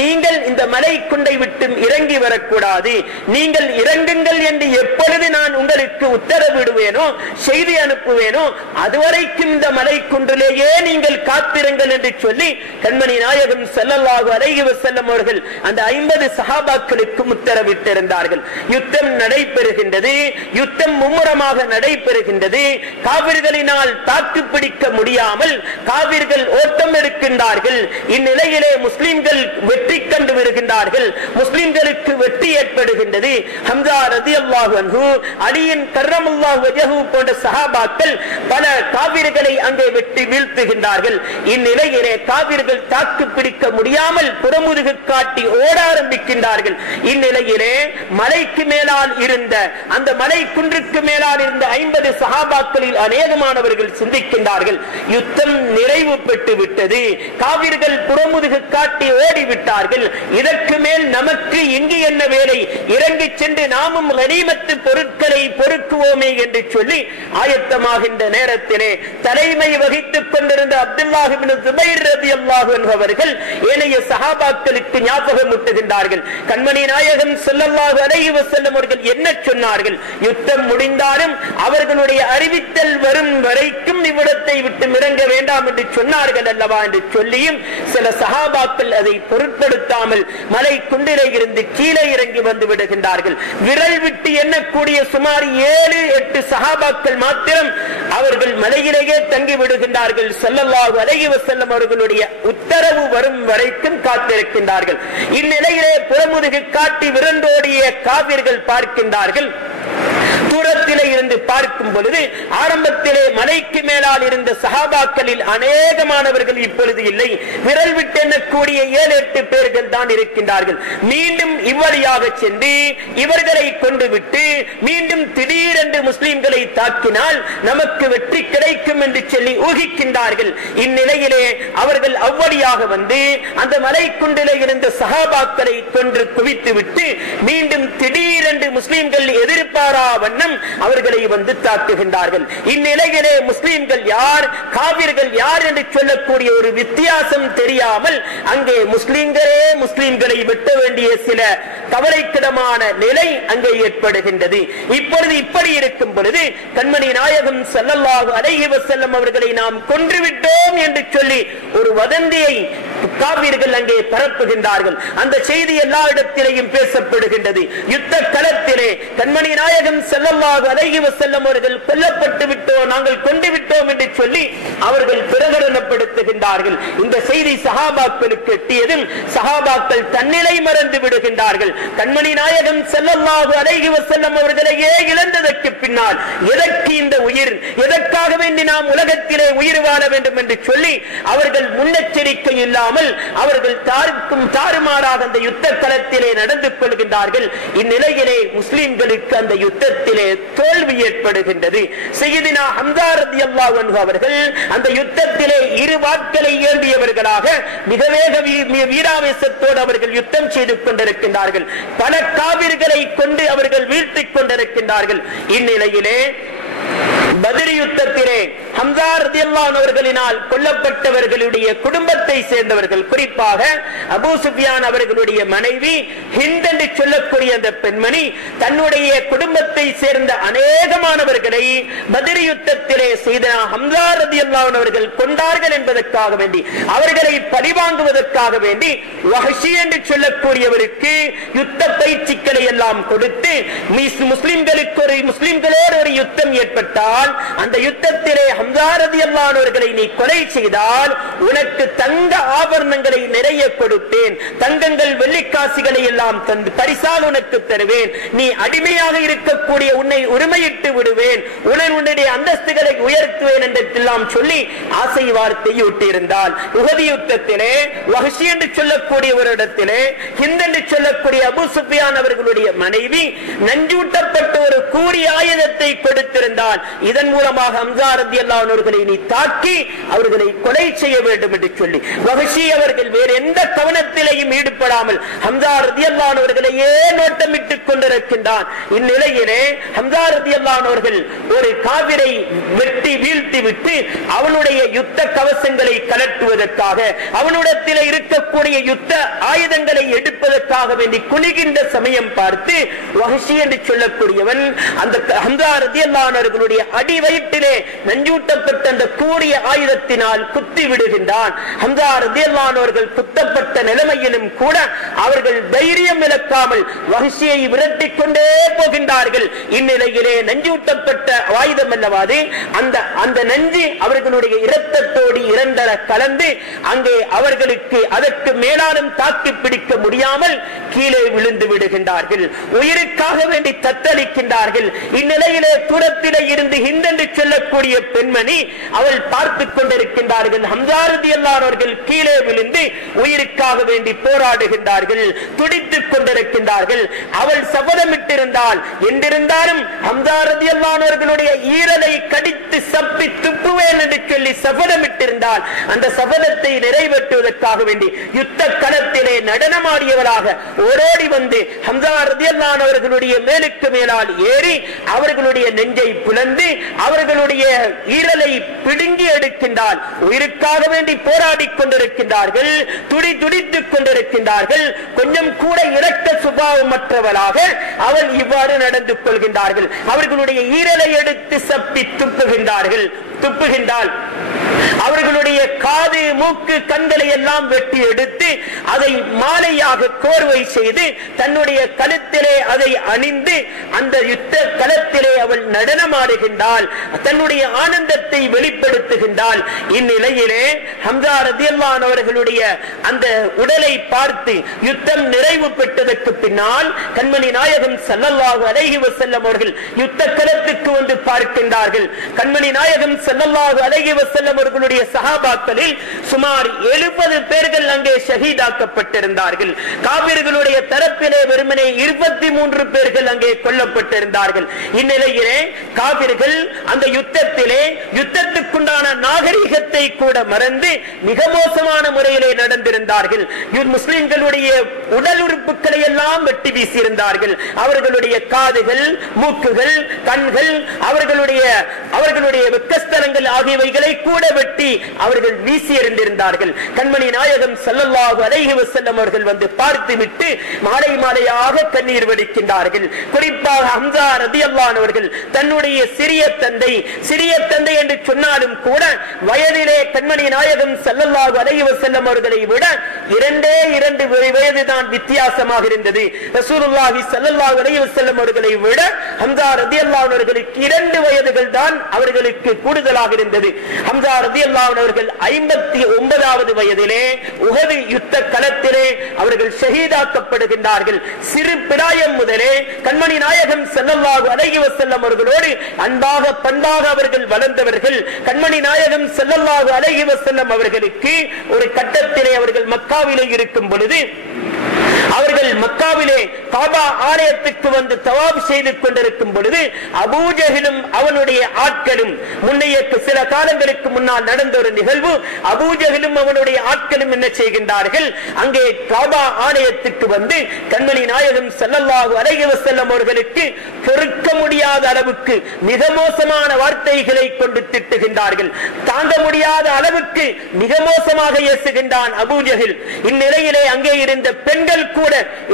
நீங்கள் இந்த மலை குன்றை விட்டு இறங்கி வரக்கூடாது, நீங்கள் இறங்குங்கள் என்று எப்பொழுது நான் உங்களுக்கு உத்தரவிடுவேனோ செய்தி அனுப்புவேனோ அதுவரைக்கும் இந்த மலை குன்றிலேயே நீங்கள் காத்திருங்கள் என்று சொல்லி கண்மணி நாயகம் ஸல்லல்லாஹு அலைஹி வஸல்லம் அவர்கள் அந்த 50 சஹாபாக்களுக்கு உத்தரவிட்டிருந்தார்கள். யுத்தம் நடைபெறுகின்றது. யுத்தம் மும்முரமாக நடைபெறுகின்றது. காபிர்களினால் தாக்கு பிடிக்க முடியாமல் காபிர்கள் ஓட்டம் எடுக்கின்றார்கள். இந்நிலையிலே முஸ்லிம்கள் வெற்றி கண்டு வருகின்றார்கள். முஸ்லிம்களுக்கு வெற்றி ஏற்படுகின்றது. ஹம்ஸா ரலியல்லாஹு அன்ஹு, அலியின் கர்ரமல்லாஹு வஜஹு போன்ற சஹாபாக்கள் பல காபிர்களை அங்கு அங்கே வெட்டி வீழ்த்துகின்றார்கள். இந்நிலையிலே காவிர்கள் தாக்கு பிடிக்க முடியாமல் புறமுதுகு காட்டி ஓட ஆரம்பிக்கின்றார்கள். இந்நிலையிலே மலைக்கு மேலால் இருந்த அந்த மலை குன்றுக்கு மேலால் இருந்த 50 சஹாபாக்களில் அநேகமானவர்கள் சிந்திக்கின்றார்கள், யுத்தம் நிறைவு பெற்று விட்டது, காவிர்கள் புறமுதுகு காட்டி ஓடிவிட்டார்கள், இதற்கு மேல் நமக்கு இங்கு என்ன வேலை, இறங்கி சென்று நாமும் கனிமத்து பொருட்களை பொறுக்குவோமே என்று சொல்லி ஆயத்தமாகின்ற நேரத்திலே தலைமை வகித்துக் கொண்டிருந்த அப்துல்லாஹ் இப்னு ஸுபைர் ரலியல்லாஹு அன்ஹு அவர்கள் ஏனைய சஹாபாக்களுக்கு ஞாபகம் ஊட்டுகின்றார்கள். கண்மணி நாயகம் ஸல்லல்லாஹு அலைஹி வஸல்லம் அவர்கள் என்ன சொன்னார்கள், யுத்தம் முடிந்தாலும் அவர்களுடைய அறிவித்தல் வரும் வரைக்கும் இவ்விடத்தை விட்டு இறங்க வேண்டாம் என்று சொன்னார்கள் அல்லவா என்று சொல்லியும் சில சஹாபாக்கள் அதை பொருட்படுத்தாமல் மலை குன்றிலே இருந்து கீழே இறங்கி வந்து விடுகின்றார்கள். விரல் விட்டு எண்ணக்கூடிய சுமார் 7-8 சஹாபாக்கள் மாத்திரம் அவர்கள் மலையிலேயே தங்கி விடுகின்றார்கள். ஸல்லல்லாஹு அலைஹி வஸல்லம் அவர்களுடைய உத்தரவு வரும் வரைக்கும் காத்திருக்கின்றார்கள். இந்நிலையிலே புறமுதுகு காட்டி விரண்டோடிய காவிர்கள் பார்க்கின்றார்கள். தூரத்திலே இருந்து பார்க்கும் பொழுது ஆரம்பத்திலே மலைக்கு மேலால் இருந்த சஹாபாக்களில் அநேகமானவர்கள் இப்பொழுது இல்லை, விரல் விட்டு எண்ணக்கூடிய 7-8 பேர்கள் தான் இருக்கின்றார்கள். மீண்டும் இவ்வழியாக சென்று இவர்களை கொண்டு விட்டு மீண்டும் திடீரென்று முஸ்லிம்களை தாக்கினால் நமக்கு வெற்றி கிடைக்கும் என்று சொல்லி ஊகிக்கின்றார்கள். இந்நிலையிலே அவர்கள் அவ்வழியாக வந்து அந்த மலைக்குண்டிலே இருந்த சஹாபாக்களை கொன்று குவித்து விட்டு மீண்டும் திடீரென்று முஸ்லிம்கள் எதிர்பாரா வண்ணம் அவர்களை வந்து தாக்குகின்றார்கள். இந்நிலையிலே முஸ்லிம்கள் யார் காவிர்கள் யார் என்று சொல்லக்கூடிய ஒரு வித்தியாசம் தெரியாமல் அங்கே முஸ்லிம்களை வெட்ட வேண்டிய சில கவலைக்கிடமான நிலை அங்கே ஏற்படுகின்றது. இப்பொழுது இப்படி இருக்கும் பொழுது கண்மணி நாயகம் ஸல்லல்லாஹு அலைஹி வஸல்லம் அவர்களை நாம் கொன்றுவிட்டோம் என்று சொல்லி ஒரு வதந்தியை காவிர்கள் அங்கே பரப்புகின்றார்கள். அந்த செய்தி எல்லா இடத்திலேயும் பேசப்படுகின்றது. யுத்த களத்திலே கண்மணி நாயகம் ஸல்லல்லாஹு அலைஹி வஸல்லம் அவர்கள் கொல்லப்பட்டு விட்டோம், நாங்கள் கொண்டு விட்டோம் என்று சொல்லி அவர்கள் பிரகடனப்படுத்துகின்றார்கள். இந்த செய்தி சஹாபாக்களுக்கு எட்டியதும் சஹாபாக்கள் தன்னிலை மறந்து விடுகின்றார்கள். கண்மணி நாயகம் ஸல்லல்லாஹு அலைஹி வஸல்லம் அவர்களையே இழந்ததற்கு பின்னால் எதற்கு இந்த உயிர், எதற்காக வேண்டி நாம் உலகத்திலே உயிர் வாழ வேண்டும் என்று சொல்லி அவர்கள் முன்னெச்சரிக்கை இல்லாமல் அவர்கள் தாறுமாறாக அந்த யுத்த களத்திலே நடந்து கொள்கின்றார்கள். இந்நிலையிலே முஸ்லிம்களுக்கு அந்த யுத்தத்திலே தோல்வி ஏற்படுகின்றது. சையதுனா ஹம்ஸா ரலியல்லாஹு அன்ஹு அவர்கள் அந்த யுத்தத்திலே 2 வாட்களை ஏந்தியவர்களாக மிக வேக வீராவேசத்தோடு அவர்கள் யுத்தம் செய்து கொண்டிருக்கின்றார்கள். பல காவிர்களை கொண்டு அவர்கள் வீழ்த்திக் கொண்டிருக்கின்றார்கள். இந்நிலையிலே பத்ர் யுத்தத்திலே ஹம்ஸா ரலியல்லாஹு அன்ஹு அவர்களினால் கொல்லப்பட்டவர்களுடைய குடும்பத்தை சேர்ந்தவர்கள், குறிப்பாக அபூ சுஃபியான் அவர்களுடைய மனைவி ஹிந்த் என்று சொல்லக்கூடிய அந்த பெண்மணி தன்னுடைய குடும்பத்தை சேர்ந்த அநேகமானவர்களை பத்ர் யுத்தத்திலே சையதுனா ஹம்ஸா ரலியல்லாஹு அன்ஹு அவர்கள் கொண்டார்கள் என்பதற்காக வேண்டி அவர்களை பழிவாங்குவதற்காக வேண்டி வஹ்ஷி என்று சொல்லக்கூடியவருக்கு யுத்த பயிற்சிகளை எல்லாம் கொடுத்து முஸ்லிம்களோடு ஒரு யுத்தம் ஏற்பட்டால் அந்த யுத்தத்திலே ஹம்ஸா ரலியல்லாஹு அன்ஹு அவர்களை நீ கொலை செய்தால் உனக்கு தங்க ஆபரணங்களை நிறைய கொடுப்பேன், தங்கங்கள் வெள்ளிக்காசுகளை எல்லாம் தந்து பரிசால் உனக்கு தருவேன், நீ அடிமையாக இருக்கக்கூடிய உன்னை உரிமையிட்டு விடுவேன், உன்னுடைய அந்தஸ்துகளை உயர்த்துவேன் என்றெல்லாம் சொல்லி ஆசை வார்த்தையை ஊட்டியிருந்தால் உஹது யுத்தத்திலே வஹ்ஷி என்று சொல்லக்கூடிய ஒரு இடத்திலே ஹிந்த் என்று சொல்லக்கூடிய அபூ சுஃபியான் அவர்களுடைய மனைவி நஞ்சூட்டப்பட்ட ஒரு கூறிய ஆயுதத்தை கொடுத்திருந்தால் இதன் மூலமாக ஹம்ஸா ரலியல்லாஹு அன்ஹு அவர்களை நீ தாக்கி அவர்களை கொலை செய்ய வேண்டும் என்று சொல்லி வஹ்ஷி அவர்கள் வேறு எந்த கவனத்திலேயும் ஈடுபடாமல் ஹம்ஸா ரலியல்லாஹு அன்ஹு அவர்களையே நோட்டமிட்டுக் கொண்டிருக்கின்றான். இந்நிலையிலே ஹம்ஸா ரலியல்லாஹு அன்ஹு அவர்கள் ஒரு காவிரை வெட்டி வீழ்த்தி விட்டு அவனுடைய யுத்த கவசங்களை கலட்டுவதற்காக அவனுடத்தில் இருக்கக்கூடிய யுத்த ஆயுதங்களை எடுப்பதற்காக வேண்டி குனிகின்ற சமயம் பார்த்து வஹ்ஷி என்று சொல்லக்கூடியவன் அந்த ஹம்ஸா ரலியல்லாஹு அன்ஹு அவர்களுடைய அடி வயிற்றிலே நஞ்சூட்டப்பட்ட அந்த கூறிய ஆயுதத்தினால் குத்தி விடுகின்றான். ஹம்ஸா ரலியல்லாஹு அன்ஹு அவர்கள் குத்தப்பட்ட நிலைமையிலும் கூட அவர்கள் தைரியம் இழக்காமல் வஹ்ஷியை விரட்டிக் கொண்டே போகின்றார்கள். இந்நிலையிலே நஞ்சூட்டப்பட்ட ஆயுதம் அல்லவாது அந்த நஞ்சு அவர்களுடைய இரத்தத்தோடு இரண்டர கலந்து அங்கே அவர்களுக்கு அதற்கு மேலாலும் தாக்கி பிடிக்க முடியாமல் கீழே விழுந்து விடுகின்றார்கள். உயிருக்காக வேண்டி தத்தளிக்க இருக்கின்றார்கள். இந்நிலையிலே தூரத்திலே இருந்து ஹிந்த் என்று சொல்லக்கூடிய பெண்மணி அவள் பார்த்துக் கொண்டிருக்கின்றார்கள். ஹம்சா ரலியல்லாஹு அவர்கள் கீழே விழுந்து உயிருக்காக வேண்டி போராடுகின்றார்கள், துடித்துக் கொண்டிருக்கின்றார்கள். அவள் சபதமிட்டிருந்தால் என்றிருந்தாலும் ஹம்சா ரலியல்லாஹு அவர்களுடைய ஈரலை கடித்து சப்பி துப்புவேன் என்று சொல்லி சபதமிட்டிருந்தால் அந்த சபதத்தை நிறைவேற்றுவதற்காக வேண்டி யுத்த களத்திலே நடனமாடியவராக ஓடோடி வந்து ஹம்சா ரலியல்லாஹு அவர்களுடைய மேலுக்கு மேலால் ஏறி அவர்களுடைய நெஞ்சை புலந்து அவர்களுடைய ஈரலை பிடுங்கி எடுக்கின்றால். உயிருக்காக வேண்டி போராடி கொண்டிருக்கின்றார்கள், துடித்துக் கொண்டிருக்கின்றார்கள். கொஞ்சம் கூட இரக்க சுபாவமற்றவளாக அவள் இவ்வாறு நடந்து கொள்கின்றார்கள். அவர்களுடைய ஈரலை எடுத்து சப்பி துப்புகின்றார்கள். அவர்களுடைய காது மூக்கு கண்களை எல்லாம் வெட்டி எடுத்து அதை மாலையாக கோர்வை செய்து தன்னுடைய கழுத்திலே அதை அணிந்து அந்த யுத்த களத்திலே அவள் நடனமாடுகின்றாள், தன்னுடைய ஆனந்தத்தை வெளிப்படுத்துகின்றாள். இந்நிலையிலே ஹம்சா ரலியல்லாஹு அவர்களுடைய அந்த உடலை பார்த்து யுத்தம் நிறைவு பெற்றதற்கு பின்னால் கண்மணி நாயகம் ஸல்லல்லாஹு அலைஹி வஸல்லம் அவர்கள் யுத்த களத்துக்கு வந்து பார்க்கின்றார்கள். கண்மணி நாயகம் ஸல்லல்லாஹு அலைஹி வஸல்லம் அவர்களுடைய சஹாபாக்களில் சுமார் 70 பேர்கள் அங்கே ஷஹீதாக்கப்பட்டிருந்தார்கள். காபிர்களுடைய தரப்பிலே வெறுமனே 23 பேர்கள் அங்கே கொல்லப்பட்டிருந்தார்கள். இந்நிலையிலே காபிர்கள் அந்த யுத்தத்திலே யுத்தத்துக்குண்டான நாகரிகத்தை கூட மறந்து மிக மோசமான முறையிலே நடந்திருந்தார்கள். முஸ்லிம்களுடைய உடல் உறுப்புகளை எல்லாம் வெட்டி வீசியிருந்தார்கள். அவர்களுடைய காதுகள், மூக்குகள், கண்கள், அவர்களுடைய வெக்கஸ்தலங்கள் ஆகியவைகளை கூட வெட்டி அவர்கள் வீசி எறிந்திருந்தார்கள். கண்மணி நாயகம் ஸல்லல்லாஹு அலைஹி வஸல்லம் அவர்கள் வந்து பார்த்துவிட்டு மாலை மாலையாக கண்ணீர் வடிக்கின்றார்கள். குறிப்பாக ஹம்சா ரலியல்லாஹு அவர்கள் தன்னுடைய சிறிய தந்தை என்று சொன்னாலும் கூட வயதிலே கண்மணி நாயகம் ஸல்லல்லாஹு அலைஹி வஸல்லம் அவர்களை விட 2 வயதுதான் வித்தியாசமாக இருந்தது. ரசூலுல்லாஹி ஸல்லல்லாஹு அலைஹி வஸல்லம் அவர்களை விட ஹம்சா ரலியல்லாஹு அவர்களுக்கு 2 வயதுகள் தான் அவர்களுக்கு கூடுதலாக இருந்தது. ஹம்சா ரலியல்லாஹு அவர்கள் 59வது வயதிலே உஹது யுத்த களத்திலே அவர்கள் ஷஹீதாக்கப்படுகின்றார்கள். சிறு பிராயம் முதலே கண்மணி நாயகம் ஸல்லல்லாஹு அலைஹி வஸல்லம் அவர்களோடு அன்பாக பண்பாக அவர்கள் வளர்ந்தவர்கள். கண்மணி நாயகம் ஸல்லல்லாஹு அலைஹி வஸல்லம் அவர்களுக்கு ஒரு கட்டத்திலே அவர்கள் மக்காவிலே இருக்கும் பொழுது அவர்கள் மக்காவிலே காபா ஆலயத்துக்கு வந்து தவாப் செய்து கொண்டிருக்கும் பொழுது அபூஜஹிலும் அவனுடைய ஆட்களும் முன்னைய சில காலங்களுக்கு முன்னால் நடந்த ஒரு நிகழ்வு. அபூஜஹிலும் அவனுடைய ஆட்களும் என்ன செய்கின்றார்கள், அங்கே காபா ஆலயத்துக்கு வந்து கண்மணி நாயகம் ஸல்லல்லாஹு அலைஹி வஸல்லம் அவர்களுக்கு பொறுக்க முடியாத அளவுக்கு மிக மோசமான வார்த்தைகளை கொண்டு திட்டுகின்றார்கள். தாங்க முடியாத அளவுக்கு மிக மோசமாக ஏசுகின்றான் அபூஜஹில். இந்நிலையிலே அங்கே இருந்த பெண்கள் கூட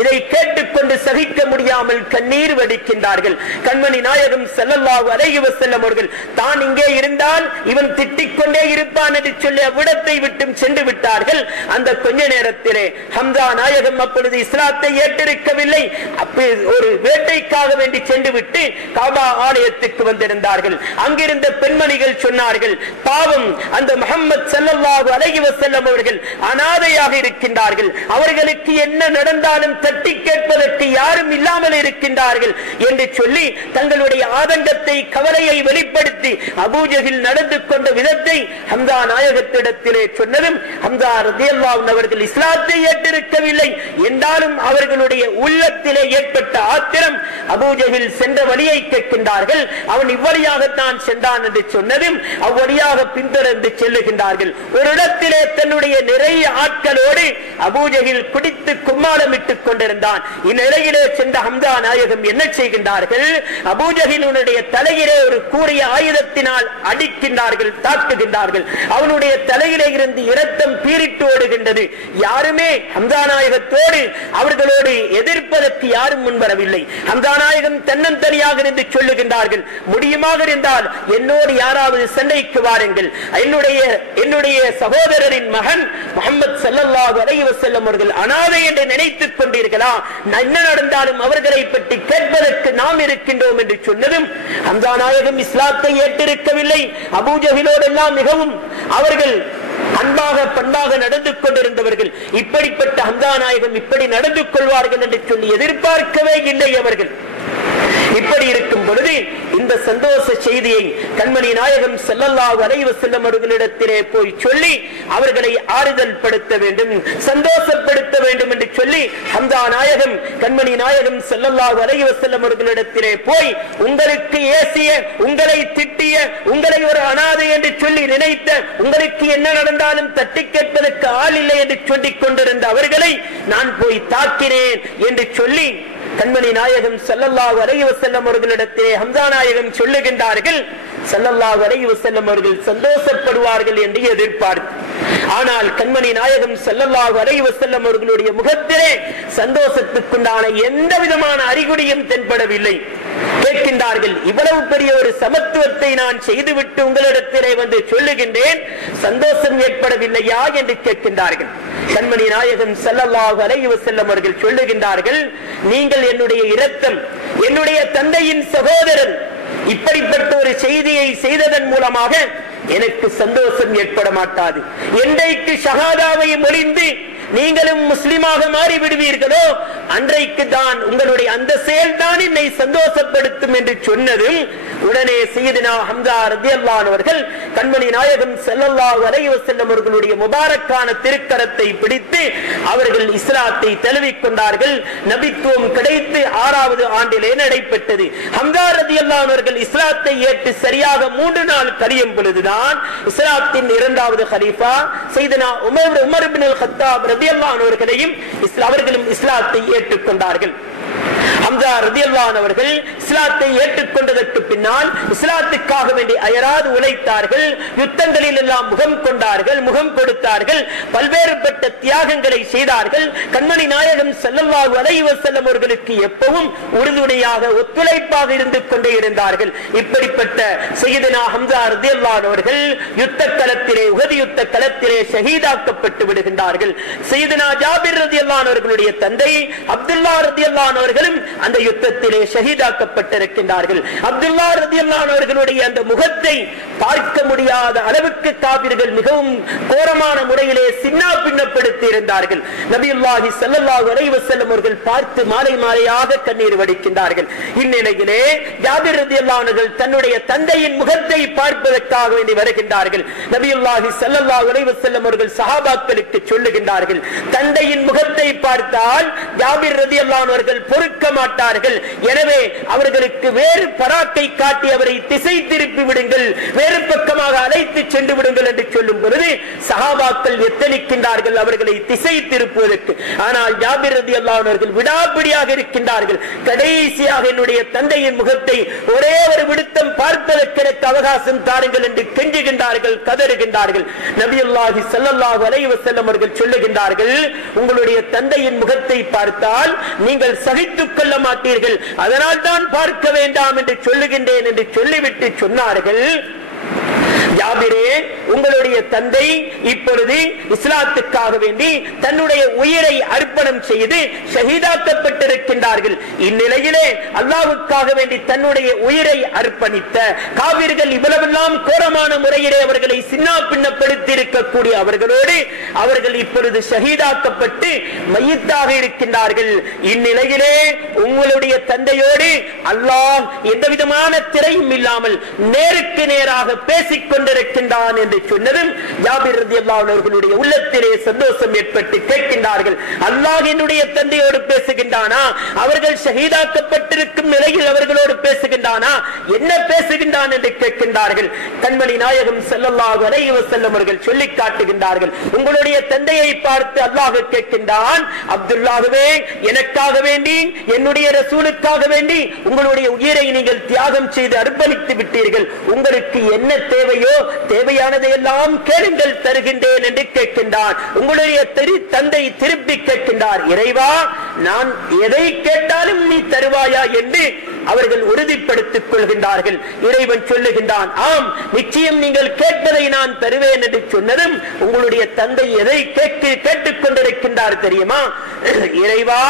இதை கேட்டுக்கொண்டு சகிக்க முடியாமல் கண்ணீர் வடிக்கின்றார்கள். கண்மணி நாயகம் ஸல்லல்லாஹு அலைஹி வஸல்லம் அவர்கள் தான் இங்கே இருந்தால் இவன் திட்டிக் கொண்டே இருப்பான் என்று சொல்லி அவ்விடத்தை விட்டும் சென்று விட்டார்கள். அந்த கொஞ்ச நேரத்திலே ஹம்சா நாயகம் அப்பொழுது இஸ்லாத்தை ஏற்றிருக்கவில்லை. ஒரு வேட்டைக்காக வேண்டி சென்று விட்டு காபா ஆலயத்துக்கு வந்திருந்தார்கள். அங்கிருந்த பெண்மணிகள் சொன்னார்கள், பாவம் அந்த முஹம்மது ஸல்லல்லாஹு அலைஹி வஸல்லம் அவர்கள் அனாதையாக இருக்கின்றார்கள், அவர்களுக்கு என்ன நடந்தாலும் தட்டி கேட்பதற்கு யாரும் இல்லாமல் இருக்கின்றார்கள் என்று சொல்லி தங்களுடைய ஆதங்கத்தை, கவலையை வெளிப்படுத்தி அபூஜஹில் நடந்து கொண்ட விதத்தை ஹம்சா நாயகத்திடத்திலே சொன்னதும் ஹம்சா ரலியல்லாஹு அவர்கள் இஸ்லாத்தை ஏற்றிருக்கவில்லை என்றாலும் அவர்களுடைய உள்ளத்திலே ஏற்பட்ட ஆத்திரம் அபூஜஹில் சென்ற வழியை கேட்கின்றார்கள். அவன் இவ்வழியாகத்தான் சென்றான் என்று சொன்னதும் அவ்வழியாக பின்தொடர்ந்து செல்லுகின்றார்கள். ஒரு இடத்திலே தன்னுடைய நிறைய ஆட்களோடு அபூஜஹில் குடித்து கும்மாளமிட்டுக் கொண்டிருந்தான். இந்நிலையிலே சென்ற ஹம்சா நாயகம் என்ன செய்கின்றார்கள், அபூஜஹிலுடைய தலையிலே ஒரு கூறிய ஆயுதத்தினால் அடிக்கின்றார்கள், தாக்குகின்றார்கள். அவனுடைய தலையிலே இருந்து இரத்தம் பீரிட்டு ஓடுகின்றது. யாருமே ஹம்சா நாயகத்தோடு அவர்களோடு எதிர்ப்பதற்கு யாரும் முன்வரவில்லை. ஹம்சா நாயகம் தன்னந்தனியாக இருந்து சொல்லுகின்றார்கள், முடியுமாக இருந்தால் என்னோடு யாராவது சண்டைக்கு வாருங்கள். என்னுடைய சகோதரரின் மகன் முஹம்மது ஸல்லல்லாஹு அலைஹி வஸல்லம் அவர்கள் அனாதை என்று நினைத்துக் கொண்டீர்களா? என்ன நடந்தாலும் அவர்களை பற்றி கேட்பதற்கு நாம் இருக்கின்றோம் என்று சொன்னதும் ஹம்சா நாயகம் இஸ்லாத்தை ஏற்றிருக்கவில்லை. அபூஜஹிலோடு எல்லாம் மிகவும் அவர்கள் அன்பாக பண்பாக நடந்து கொண்டிருந்தவர்கள். இப்படிப்பட்ட ஹம்சா நாயகம் இப்படி நடந்து கொள்வார்கள் என்று சொல்லி எதிர்பார்க்கவே இல்லை அவர்கள். இப்படி இருக்கும் பொழுது இந்த சந்தோஷ செய்தியை கண்மணி நாயகம் ஸல்லல்லாஹு அலைஹி வஸல்லம் அவர்களிடத்திலே போய் சொல்லி அவர்களை ஆறுதல் படுத்த வேண்டும், சந்தோஷப்படுத்த வேண்டும் என்று சொல்லி ஹம்தா நாயகம் கண்மணி நாயகம் ஸல்லல்லாஹு அலைஹி வஸல்லம் அவர்களிடத்திலே போய் உங்களுக்கு ஏசிய, உங்களை திட்டிய, உங்களை ஒரு அனாதை என்று சொல்லி நினைத்த, உங்களுக்கு என்ன நடந்தாலும் தட்டி கேட்பதற்கு ஆள் இல்லை என்று சொல்லிக் கொண்டிருந்த அவர்களை நான் போய் தாக்கினேன் என்று சொல்லி கண்மணி நாயகம் ஸல்லல்லாஹு அலைஹி வஸல்லம் அவர்களிடத்திலே ஹம்சா நாயகம் சொல்லுகின்றார்கள். ஸல்லல்லாஹு அலைஹி வஸல்லம் அவர்கள் சந்தோஷப்படுவார்கள் என்று எதிர்பார்த்து, ஆனால் கண்மணி நாயகம் ஸல்லல்லாஹு அலைஹி வஸல்லம் அவர்களுடைய முகத்திலே சந்தோஷத்துக்குண்டான எந்த விதமான அறிகுறியும் தென்படவில்லை. கேட்கின்றார்கள், இவ்வளவு பெரிய ஒரு சமத்துவத்தை நான் செய்துவிட்டு உங்களிடத்திலே வந்து சொல்லுகின்றேன், சந்தோஷம் ஏற்படவில்லையா என்று கேட்கின்றார்கள். கண்மணி நாயகம் ஸல்லல்லாஹு அலைஹி வஸல்லம் அவர்கள் சொல்லுகின்றார்கள், நீங்கள் என்னுடைய இரத்தம், என்னுடைய தந்தையின் சகோதரன், இப்படிப்பட்ட ஒரு செய்தியை செய்ததன் மூலமாக எனக்கு சந்தோஷம் ஏற்பட மாட்டாது. என்றைக்கு ஷஹாதாவை மொழிந்து நீங்களும் முஸ்லிமாக மாறி விடுவீர்களோ அன்றைக்கு தான் உங்களுடைய அந்த செயல்தான் என்னை சந்தோஷப்படுத்தும் என்று சொன்னதும் உடனே சையதுனா ஹம்சா ரலியல்லாஹு அன்ஹு அவர்கள் கண்மணி நாயகம் ஸல்லல்லாஹு அலைஹி வஸல்லம் அவர்களுடைய முபாரக்கான திருக்கரத்தை பிடித்து அவர்கள் இஸ்லாத்தை தழுவிக் கொண்டார்கள். நபித்துவம் கிடைத்து 6வது ஆண்டிலே நடைபெற்றது. ஹம்சா ரலியல்லாஹு அன்ஹு அவர்கள் இஸ்லாத்தை ஏற்று சரியாக 3 நாள் கழியும் பொழுதுதான் இஸ்லாத்தின் 2வது கலீஃபா சையதுனா உமர் இப்னு அல்-கத்தாப் ரலியல்லாஹு அன்ஹு அவர்களையும் அவர்களும் இஸ்லாத்தை ஏற்றுக்கொண்டார்கள். ஹம்சா ரலியல்லாஹு அன்ஹு அவர்கள் இஸ்லாத்தை ஏற்றுக்கொண்டதற்கு பின்னால் இஸ்லாத்துக்காக வேண்டி அயராது உழைத்தார்கள். யுத்தங்களில் எல்லாம் முகம் கொண்டார்கள், முகம் கொடுத்தார்கள், பல்வேறுபட்ட தியாகங்களை செய்தார்கள். கண்மணி நாயகம் ஸல்லல்லாஹு அலைஹி வஸல்லம் அவர்களுக்கு எப்பவும் உறுதுணையாக ஒத்துழைப்பாக இருந்து கொண்டே இருந்தார்கள். இப்படிப்பட்ட சையதுனா ஹம்சா ரலியல்லாஹு அன்ஹு அவர்கள் யுத்த களத்திலே, உஹது யுத்த களத்திலே ஷஹீதாக்கப்பட்டு விடுகின்றார்கள். சையதுனா ஜாபிர் ரலியல்லாஹு அன்ஹு அவர்களுடைய தந்தை அப்துல்லா ரலியல்லாஹு அன்ஹு அவர்களும் அந்த யுத்தத்திலே ஷஹீதாக்கப்பட்டிருக்கின்றார்கள். அப்துல்லா ரலியல்லாஹு அன்ஹு அவர்களுடைய அந்த முகத்தை பார்க்க முடியாத அளவுக்கு காபிர்கள் மிகவும் கோரமான முறையிலே சின்ன பின்னப்படுத்தி இருந்தார்கள். நபியுல்லாஹி ஸல்லல்லாஹு அலைஹி வஸல்லம் அவர்கள் பார்த்து மாலை மாலையாக கண்ணீர் வடிக்கின்றார்கள். இந்நிலையிலே ஜாபிர் ரலியல்லாஹு அன்ஹு தன்னுடைய தந்தையின் முகத்தை பார்ப்பதற்காக வேண்டி வருகின்றார்கள். நபியுல்லாஹி ஸல்லல்லாஹு அலைஹி வஸல்லம் அவர்கள் சஹாபாக்களுக்கு சொல்லுகின்றார்கள், தந்தையின் முகத்தை பார்த்தால் ஜாபிர் ரலியல்லாஹு அன்ஹு அவர்கள் பொறுக்க மாட்டார்கள், எனவே அவர்களுக்கு வேறு பராக்கை காட்டி அவரை திசை திருப்பி விடுங்கள், வேறு பக்கமாக அழைத்து சென்று விடுங்கள் என்று சொல்லும் பொழுது சஹாபாக்கள் எத்தனிக்கின்றார்கள் அவர்களை திசை திருப்புவதற்கு. ஆனால் ஜாபிர் ரலியல்லாஹு அன்ஹு அவர்கள் விடாப்பிடியாக இருக்கின்றார்கள். கடைசியாக என்னுடைய தந்தையின் முகத்தை ஒரே ஒரு விடுத்தம் பார்ப்பதற்கு எனக்கு அவகாசம் தாருங்கள் என்று கெஞ்சுகின்றார்கள், கதறுகின்றார்கள். நபியுல்லாஹி ஸல்லல்லாஹு அலைஹி வஸல்லம் அவர்கள் சொல்லுகின்றார்கள், உங்களுடைய தந்தையின் முகத்தை பார்த்தால் நீங்கள் சகித்துக் கொள்ள மாட்டீர்கள், அதனால் தான் பார்க்க வேண்டாம் என்று சொல்லுகின்றேன் என்று சொல்லிவிட்டு சொன்னார்கள், ஜாபிரே, உங்களுடைய தந்தை இப்பொழுது இஸ்லாத்துக்காக வேண்டி தன்னுடைய உயிரை அர்ப்பணம் செய்து ஷஹீதாக்கப்பட்டிருக்கின்றார்கள். இந்நிலையிலே அல்லாஹ்வுக்காக வேண்டி தன்னுடைய உயிரை அர்ப்பணித்த காபிர்கள் இவ்வளவெல்லாம் கோரமான முறையிலே அவர்களை சின்ன பின்னப்படுத்தி இருக்கக்கூடிய அவர்களோடு அவர்கள் இப்பொழுது ஷஹீதாக்கப்பட்டு மையத்தாக இருக்கின்றார்கள். இந்நிலையிலே உங்களுடைய தந்தையோடு அல்லாஹ் எந்த விதமான திரையும் இல்லாமல் நேருக்கு நேராக பேசிக் கொண்டிருக்கின்றான் என்று சொன்னதும் ஜாபிர் ரலியல்லாஹு அன்ஹு அவர்களுடைய உள்ளத்திலே சந்தோஷம் ஏற்பட்டு கேட்கின்றார்கள், அல்லாஹ் என்னுடைய தந்தையோடு பேசுகின்றானா? அவர்கள் ஷஹீதாக்கப்பட்டிருக்கும் நிலையில் அவர்களோடு பேசுகின்றானா? என்ன பேசுகின்றான் என்று கேட்கின்றார்கள். கண்மணி நாயகம் ஸல்லல்லாஹு அலைஹி வஸல்லம் அவர்கள் சொல்லி காட்டுகின்றார்கள், உங்களுடைய தந்தையை பார்த்து அல்லாஹ் கேட்கின்றான், அப்துல்லாஹ்வே, எனக்காக வேண்டி, என்னுடைய ரசூலுக்காக வேண்டி உங்களுடைய உயிரை நீங்கள் தியாகம் செய்து அர்ப்பணித்து விட்டீர்கள், உங்களுக்கு என்ன தேவையோ தேவையானதை எல்லாம் கேளுங்கள், தருகின்றேன் என்று கேட்கின்றான். உங்களுடைய தந்தை திருப்பி கேட்கின்றார், இறைவா, நான் எதை கேட்டாலும் நீ தருவாயா என்று அவர்கள் உறுதிப்படுத்திக் கொள்கின்றார்கள். இறைவன் சொல்லுகின்றான், ஆம், நிச்சயம் நீங்கள் கேட்பதை நான் தருவேன் என்று சொன்னதும் உங்களுடைய தந்தை எதை கேட்டுக் கொண்டிருக்கின்றார் தெரியுமா? இறைவா,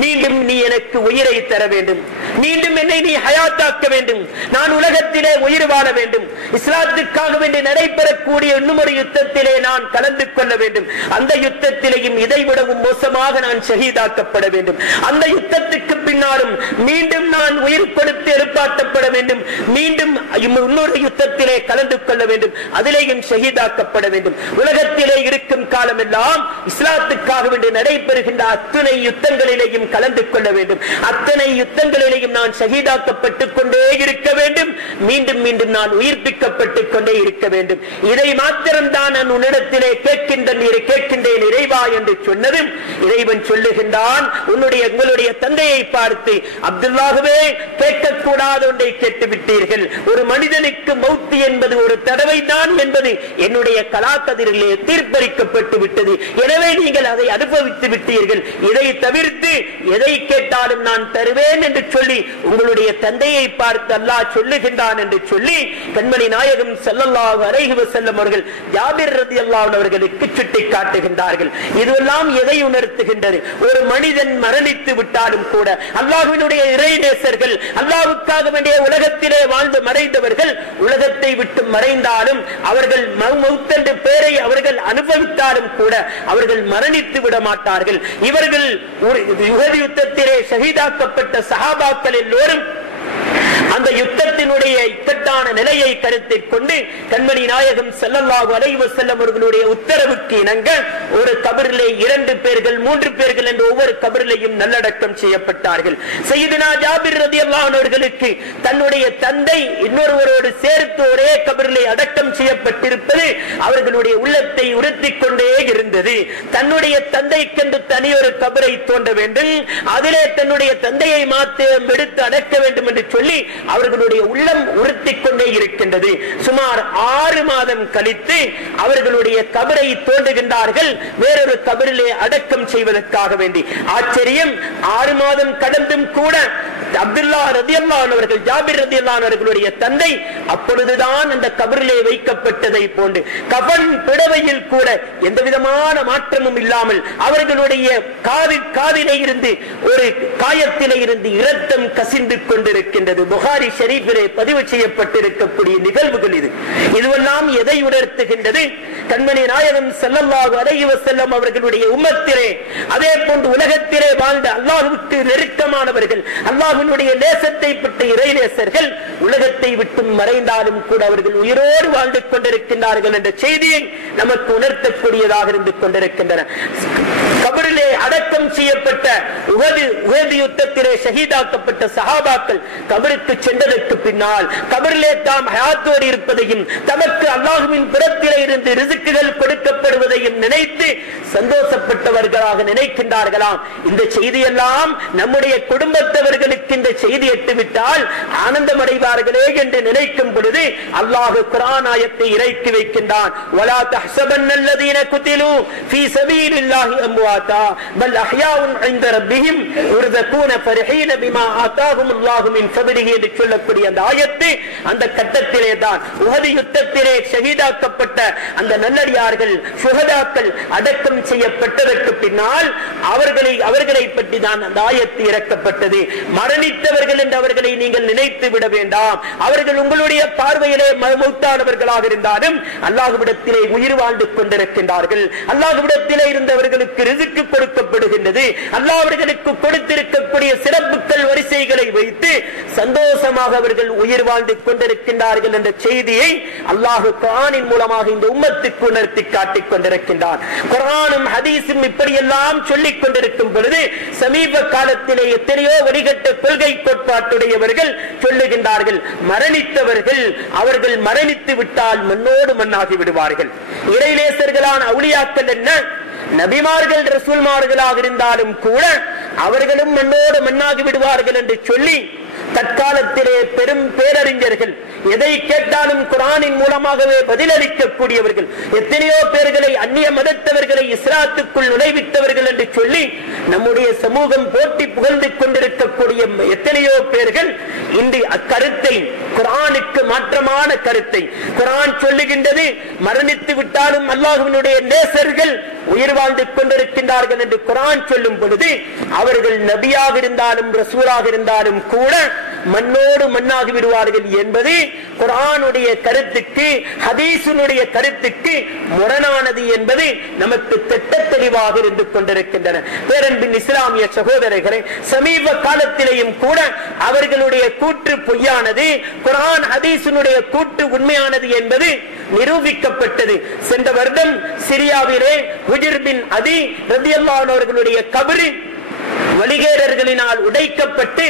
மீண்டும் நீ எனக்கு உயிரை தர வேண்டும், மீண்டும் என்னை நீ ஹயாத்தாக்க வேண்டும், நான் உலகத்திலே உயிர் வாழ வேண்டும், இஸ்லாத்துக்காக வேண்டி நடைபெறக்கூடிய இன்னுமொரு யுத்தத்திலே நான் கலந்து கொள்ள வேண்டும், அந்த யுத்தத்திலேயும் இதைவிடவும் மோசமாக நான் ஷஹீதாக்கப்பட வேண்டும், அந்த யுத்தத்துக்கு பின்னாலும் மீண்டும் நான் உயிர் கொடுத்து எழுப்பாட்டப்பட வேண்டும், மீண்டும் இன்னொரு யுத்தத்திலே கலந்து கொள்ள வேண்டும், அதிலேயும் ஷஹீதாக்கப்பட வேண்டும். உலகத்திலே இருக்கும் காலமெல்லாம் இஸ்லாத்துக்காக வேண்டி நடைபெறுகின்ற அத்தனை யுத்தங்களிலேயும் கலந்து கொள்ள வேண்டும், அத்தனை யுத்தங்களிலேயும் நான் ஷஹீதாக்கப்பட்டுக் கொண்டே இருக்க வேண்டும், மீண்டும் மீண்டும் நான் உயிர்ப்பிக்கப்பட்டுக் கொண்டே இருக்க வேண்டும். இதை மாத்திரம்தான் நான் உன்னிடத்திலே கேட்கின்றேன் இறைவா என்று சொன்னதும் இறைவன் சொல்லுகின்றான், உங்களுடைய தந்தையை பார்த்து, அப்துல்லாஹ்வே கேட்கக்கூடாத ஒன்றை கேட்டுவிட்டீர்கள், ஒரு மனிதனுக்கு மௌத்து என்பது ஒரு தடவை தான் என்பது என்னுடைய கலாக்கதிரிலே தீர்ப்பளிக்கப்பட்டு விட்டது, எனவே நீங்கள் அதை அனுபவித்து விட்டீர்கள், இதை தவிர்த்து எதை கேட்டாலும் நான் தருவேன் என்று சொல்லி உங்களுடைய தந்தையை பார்த்து அல்லாஹ் சொல்லுகின்றான் என்று சொல்லி கண்மணி நாயகம் ஸல்லல்லாஹு அலைஹி வஸல்லம் அவர்கள் ஜாபிர் ரலியல்லாஹு அன்ஹு அவர்களுக்கு சுட்டி காட்டுகின்றார்கள். இதுவெல்லாம் எதை உணர்த்துகின்றது? ஒரு மனிதன் மரணித்து விட்டாலும் கூட அல்லாஹ்வினுடைய இறைநேசர்கள், அல்லாஹ்வுக்காக வேண்டிய உலகத்திலே வாழ்ந்து மறைந்தவர்கள், உலகத்தை விட்டு மறைந்தாலும் அவர்கள் மௌத் என்ற பெயரை அவர்கள் அனுபவித்தாலும் கூட அவர்கள் மரணித்து விட மாட்டார்கள். இவர்கள் உஹது யுத்தத்திலே ஷஹீதாக்கப்பட்ட சஹாபாக்கள் எல்லோரும் அந்த யுத்தத்தினுடைய இக்கட்டான நிலையை கருத்தில் கொண்டு கண்மணி நாயகம் ஸல்லல்லாஹு அலைஹி வஸல்லம் அவர்களுடைய உத்தரவுக்கு இணங்க ஒரு கபரிலே 2 பேர்கள் 3 பேர்கள் என்று ஒவ்வொரு கபரிலேயும் நல்லடக்கம் செய்யப்பட்டார்கள். சையதுனா ஜாபிர் ரலியல்லாஹு அன்ஹு அவர்களுக்கு தன்னுடைய தந்தை இன்னொருவரோடு சேர்த்து ஒரே கபரிலே அடக்கம் செய்யப்பட்டிருப்பது அவர்களுடைய உள்ளத்தை உறுத்திக் கொண்டே இருந்தது. தன்னுடைய தந்தைக்கென்று தனியொரு கபரை தோண்ட வேண்டும், அதிலே தன்னுடைய தந்தையை மாத்திரம் எடுத்து அடக்க வேண்டும் என்று சொல்லி அவர்களுடைய உள்ளம் உறுத்திக் கொண்டே இருக்கின்றது. சுமார் 6 மாதம் கழித்து அவர்களுடைய கபரை தோண்டுகின்றார்கள் வேறொரு கபரிலே அடக்கம் செய்வதற்காக வேண்டி. ஆச்சரியம், 6 மாதம் கடந்தும் கூட அப்துல்லா ரலியல்லாஹு அன்ஹு அவர்கள், ஜாபிர் ரலியல்லாஹு அன்ஹு அவர்களுடைய தந்தை அப்பொழுதுதான் அந்த கபரிலே வைக்கப்பட்டதை போன்று கஃன் பிடவையில் கூட எந்த விதமான மாற்றமும் இல்லாமல் அவர்களுடைய காதிலே இருந்து ஒரு காயத்திலே இருந்து இரத்தம் கசிந்து கொண்டிருக்கின்றது. புகாரி ஷரீஃபிலே பதிவு செய்யப்பட்டிருக்கக்கூடிய நிகழ்வுகள் இது. இதுவெல்லாம் எதை உணர்த்துகின்றது? கண்மணி நாயகம் ஸல்லல்லாஹு அலைஹி வஸல்லம் அவர்களுடைய உம்மத்திலே, அதே போன்று உலகத்திலே வாழ்ந்த அல்லாஹ்வுக்கு நெருக்கமானவர்கள், அல்லாஹ்வினுடைய நேசத்தை பெற்ற இறைநேசர்கள் உலகத்தை விட்டு மறைந்தாலும் கூட அவர்கள் உயிரோடு வாழ்ந்து கொண்டிருக்கின்றார்கள் என்ற செய்தியை நமக்கு உணர்த்தக்கூடியதாக இருந்து கொண்டிருக்கின்றன. கபரிலே அடக்கம் செய்யப்பட்ட உஹது யுத்தத்திலே ஷஹீதாக்கப்பட்ட சஹாபாக்கள் கபருக்கு சென்றதற்கு பின்னால் கபரிலே தாம் ஹயாத்தோடு இருப்பதையும் தமக்கு அல்லாஹ்வின் புறத்திலே இருந்து ரிஸ்குகள் கொடுக்கப்படுவதையும் நினைத்து சந்தோஷப்பட்டவர்களாக நினைக்கின்றார்களாம். இந்த செய்தியெல்லாம் நம்முடைய குடும்பத்தவர்களுக்கு இந்த செய்தி எட்டுவிட்டால் ஆனந்தம் அடைவார்களே என்று நினைக்கும் பொழுது அல்லாஹ் குர்ஆன் ஆயத்தை இறக்கி வைக்கின்றான். வலா தஹ்ஸபன்னல்லதீன குதிலு ஃபீ ஸபீலில்லாஹி அம்வாதா பல் அஹ்யாஉன் இன்த ரப்பிஹிம் யுர்ஸகூன ஃபர்ஹீன பிமா ஆதாஹுமுல்லாஹு மின் ஃபத்லிஹி என்று சொல்லக்கூடிய அந்த ஆயத்து அந்த கட்டத்திலே தான் உஹது யுத்தத்திலே ஷஹீதாக்கப்பட்ட அந்த நல்லடியார்கள் சுஹதாக்கள் அடக்கம் செய்யப்பட்டதற்கு பின்னால் அவர்களை பற்றி தான் அந்த ஆயத்து இறக்கப்பட்டது. மரணித்தவர்கள் என்று அவர்களை நீங்கள் நினைத்து விட வேண்டாம். அவர்கள் உங்களுடைய பார்வையிலே மௌத்தானவர்களாக இருந்தாலும் அல்லாஹ்விடத்திலே உயிர் வாழ்ந்து கொண்டிருக்கின்றார்கள். அல்லாஹ்விடத்திலே இருந்தவர்களுக்கு ரிஸ்க் கொடுக்கப்படுகின்றது. அல்லாஹ் அவர்களுக்கு கொடுத்திருக்கக்கூடிய சிறப்புகள் வரிசைகளை வைத்து சந்தோஷமாக அவர்கள் உயிர் வாழ்ந்து கொண்டிருக்கின்றார்கள் என்ற செய்தியை அல்லாஹ் குர்ஆனின் மூலமாக இந்த உம்மத்துக்கு உணர்த்தி காட்டிக் கொண்டிருக்கின்றார். குர்ஆனும் ஹதீஸும் இப்படியெல்லாம் சொல்லிக் கொண்டிருக்கும் பொழுது சமீப காலத்திலே எத்தனையோ வழிகட்ட கொள்கை கோட்பாட்டுடையவர்கள் சொல்லுகின்றார்கள், மரணித்தவர்கள் அவர்கள் மரணித்து விட்டால் மண்ணோடு மண்ணாகி விடுவார்கள். இறைநேசர்களான அவுலியாக்கள் என்ன, நபிமார்கள் ரசூல்மார்களாக இருந்தாலும் கூட அவர்களும் மண்ணோடு மண்ணாகி விடுவார்கள் என்று சொல்லி தற்காலத்திலே பெரும் பேரறிஞர்கள் எதை கேட்டாலும் குர்ஆனின் மூலமாகவே பதிலளிக்கக்கூடியவர்கள், எத்தனையோ பேர்களை அந்நிய மதத்தவர்களை இஸ்லாத்துக்குள் நுழைவித்தவர்கள் என்று சொல்லி நம்முடைய சமூகம் போட்டி புகழ்ந்து கொண்டிருக்கக்கூடிய எத்தனையோ பேர்கள் இன்று அக்கருத்தை குர்ஆனுக்கு மாற்றமான கருத்தை. குர்ஆன் சொல்லுகின்றது, மரணித்து விட்டாலும் அல்லாஹ்வினுடைய நேசர்கள் உயிர் வாழ்ந்து கொண்டிருக்கின்றார்கள் என்று குர்ஆன் சொல்லும் பொழுது, அவர்கள் நபியாக இருந்தாலும் ரசூலாக இருந்தாலும் கூட மண்ணோடு மண்ணாகி விடுவார்கள் என்பது குர்ஆனுடைய கருத்துக்கு, ஹதீஸினுடைய கருத்துக்கு முரணானது என்பது நமக்கு திட்ட தெளிவாக இருந்து கொண்டிருக்கின்றன. பேரன்பின் இஸ்லாமிய சகோதரர்களே, சமீப காலத்திலேயும் கூட அவர்களுடைய கூற்று பொய்யானது, குர்ஆன் ஹதீஸினுடைய கூற்று உண்மையானது என்பது நிரூபிக்கப்பட்டது. சென்ற வருடம் சிரியாவிலே ஹுஜர் பின் அதி ரலியல்லாஹு அன்ஹு அவர்களுடைய கபரு வழிகேடர்களினால் உடைக்கப்பட்டு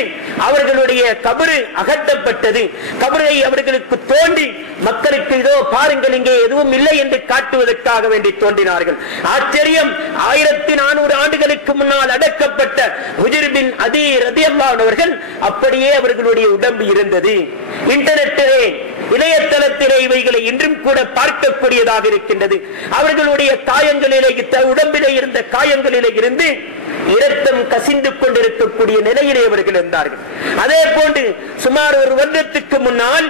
அவர்களுடைய கபரு அகற்றப்பட்டது. கபரை அவர்களுக்கு தோண்டி மக்களுக்கு இதோ பாருங்கள் இங்கே எதுவும் இல்லை என்று காட்டுவதற்காக வேண்டி தோன்றினார்கள். ஆச்சரியம், 1400 ஆண்டுகளுக்கு முன்னால் அடக்கப்பட்ட ஹுஜர் பின் அதி ரலியல்லாஹு அன்ஹு அவர்கள் அப்படியே அவர்களுடைய உடம்பு இருந்தது. இன்டர்நெட்டிலே, இணையதளத்திலே இவைகளை இன்றும் கூட பார்க்கக்கூடியதாக இருக்கின்றது. அவர்களுடைய காயங்களிலே, உடம்பிலே இருந்த காயங்களிலே இருந்து இரத்தம் கசிந்து கொண்டிருக்கக்கூடிய நிலையிலே அவர்கள் இருந்தார்கள். அதே போன்று சுமார் ஒரு வருடத்துக்கு முன்னால்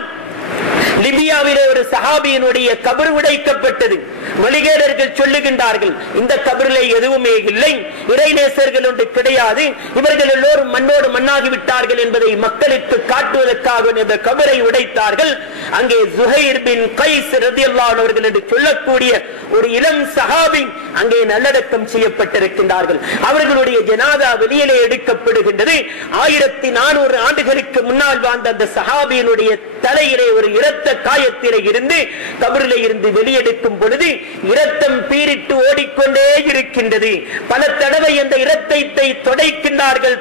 லிபியாவிலே ஒரு சஹாபியினுடைய கபர் உடைக்கப்பட்டது. வழிகேடர்கள் சொல்லுகின்றார்கள், இந்த கபரிலே எதுவுமே இல்லை, இறைநேசர்கள் ஒன்று கிடையாது, இவர்கள் எல்லோரும் மண்ணோடு மண்ணாகி விட்டார்கள் என்பதை மக்களுக்கு காட்டுவதற்காக இந்த கபரை உடைத்தார்கள். அங்கே ஜுஹைர் பின் கைஸ் ரலியல்லாஹு அன்ஹு அவர்கள் என்று சொல்லக்கூடிய ஒரு இளம் சஹாபி அங்கே நல்லடக்கம் செய்யப்பட்டிருக்கின்றார்கள். அவர்களுடைய ஜனாதா வெளியிலே எடுக்கப்படுகின்றது. 1400 ஆண்டுகளுக்கு முன்னால் வாழ்ந்த அந்த சஹாபியினுடைய தலையிலே ஒரு இரத்த காயத்திலே இருந்து கபரிலே இருந்து வெளியெடுக்கும் பொழுது இரத்தம் பீரிட்டு ஓடிக்கொண்டே இருக்கின்றது. பல தடவை அந்த இரத்தத்தை துடைக்கின்றார்கள்,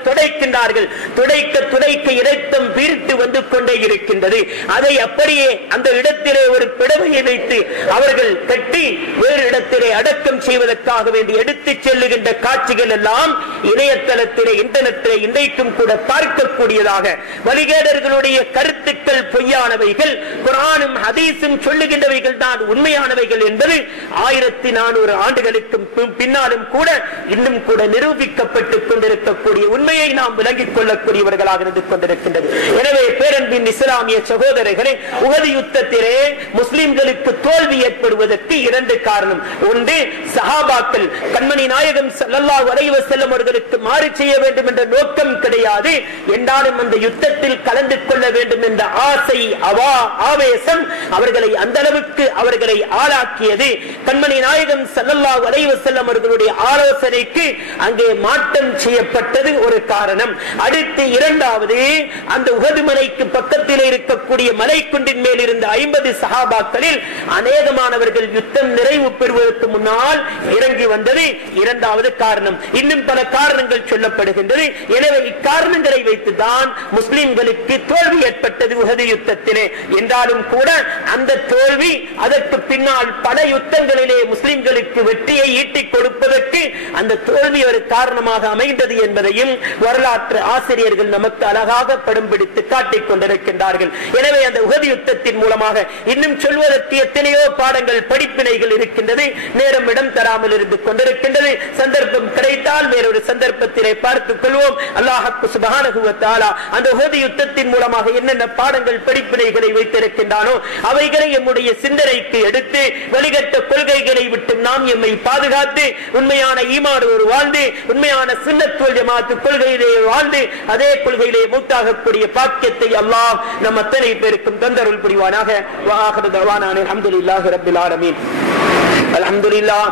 துடைக்க இரத்தம் பீரிட்டு வந்து கொண்டே இருக்கின்றது. அதை அப்படியே அந்த இடத்திலே ஒரு பிடவையை வைத்து அவர்கள் கட்டி வேறு இடத்திலே அடக்கம் செய்வதற்காக வேண்டி எடுத்து செல்லுகின்ற காட்சிகள் எல்லாம் இணையதளத்திலே, இன்டர்நெட்டிலே இன்றைக்கும் கூட பார்க்கக்கூடியதாக. வழிகேடர்களுடைய கருத்துக்கள் பொய்யானவைகள், குர்ஆனும் ஹதீஸும் சொல்லுகின்றவைகள் தான் உண்மையானவைகள் என்பது 1400 ஆண்டுகளுக்கு பின்னாலும் கூட இன்னும் கூட நிரூபிக்கப்பட்டுக் கொண்டிருக்கக்கூடிய உண்மையை நாம் விளங்கிக் கொள்ளக்கூடியவர்களாக இருந்து கொண்டிருக்கின்றது. எனவே பேரன்பின் இஸ்லாமிய சகோதரர்களே, உஹது யுத்தத்திலே முஸ்லிம்களுக்கு தோல்வி ஏற்படுவதற்கு 2 காரணம். ஒன்று, சஹாபாக்கள் கண்மணி நாயகம் ஸல்லல்லாஹு அலைஹி வஸல்லம் அவர்களுக்கு மாறு செய்ய வேண்டும் என்ற நோக்கம் கிடையாது, என்றாலும் அந்த யுத்தத்தில் கலந்து கொள்ள வேண்டும் என்ற ஆசை, ஆவேசம் அவர்களை அந்த அளவுக்கு அவர்களை ஆளாக்கியது. கண்மணி நாயகம் ஸல்லல்லாஹு அலைஹி வஸல்லம் அவர்களுடைய ஆலோசனைக்கு அங்கே மாற்றம் செய்யப்பட்டது ஒரு காரணம். அடுத்து இரண்டாவது, அந்த உஹது மலைக்கு பக்கத்தில் இருக்கக்கூடிய மலைக்குண்டின் மேல் இருந்த 50 சஹாபாக்களில் அநேகமானவர்கள் யுத்தம் நிறைவு பெறுவதற்கு முன்னால் இறங்கி வந்தது இரண்டாவது காரணம். இன்னும் பல காரணங்கள் சொல்லப்படுகின்றது. எனவே இக்காரணங்களை வைத்துதான் முஸ்லிம்களுக்கு தோல்வி ஏற்பட்டது உஹது யுத்தத்திலே. என்றாலும் கூட அந்த தோல்வி அதற்கு பின்னால் பல யுத்தங்களிலே முஸ்லிம்களுக்கு வெற்றியை ஈட்டிக் கொடுப்பதற்கு அந்த தோல்வி ஒரு காரணமாக அமைந்தது என்பதையும் வரலாற்று ஆசிரியர்கள் நமக்கு அழகாக படம் பிடித்து காட்டிக் கொண்டிருக்கின்றார்கள். எனவே அந்த உஹது யுத்தத்தின் மூலமாக இன்னும் சொல்வதற்கு எத்தனையோ பாடங்கள், படிப்பினைகள் இருக்கின்றது. நேரம் இடம் தராமல் இருந்து கொண்டிருக்கின்றது. சந்தர்ப்பம் கிடைத்தால் வேறொரு சந்தர்ப்பத்திலே பார்த்துக் கொள்வோம். அல்லாஹ் சுப்ஹானஹு வ தஆலா அந்த உஹது யுத்தத்தின் மூலமாக என்னென்ன பாடங்கள், படிப்பினைகளை வைத்திருக்கின்றானோ அவைகளை நம்முடைய சிந்தனைக்கு எடுத்து வழிகட்ட கொள்கைகளை விட்டு நாம் எம்மை பாதுகாத்து உண்மையான ஈமானோடு வாழ்ந்து உண்மையான சுன்னத் வல் ஜமாஅத் கொள்கையிலே வாழ்ந்து அதே கொள்கையிலே மூத்தாகக்கூடிய பாக்கியத்தை அல்லாஹ் நம் அத்தனை பேருக்கும் தந்தருள் புரிவானாக. வ ஆகிரு தஅவானா அல்ஹம்துலில்லாஹி ரப்பில் ஆலமீன். அல்ஹம்துலில்லாஹ்.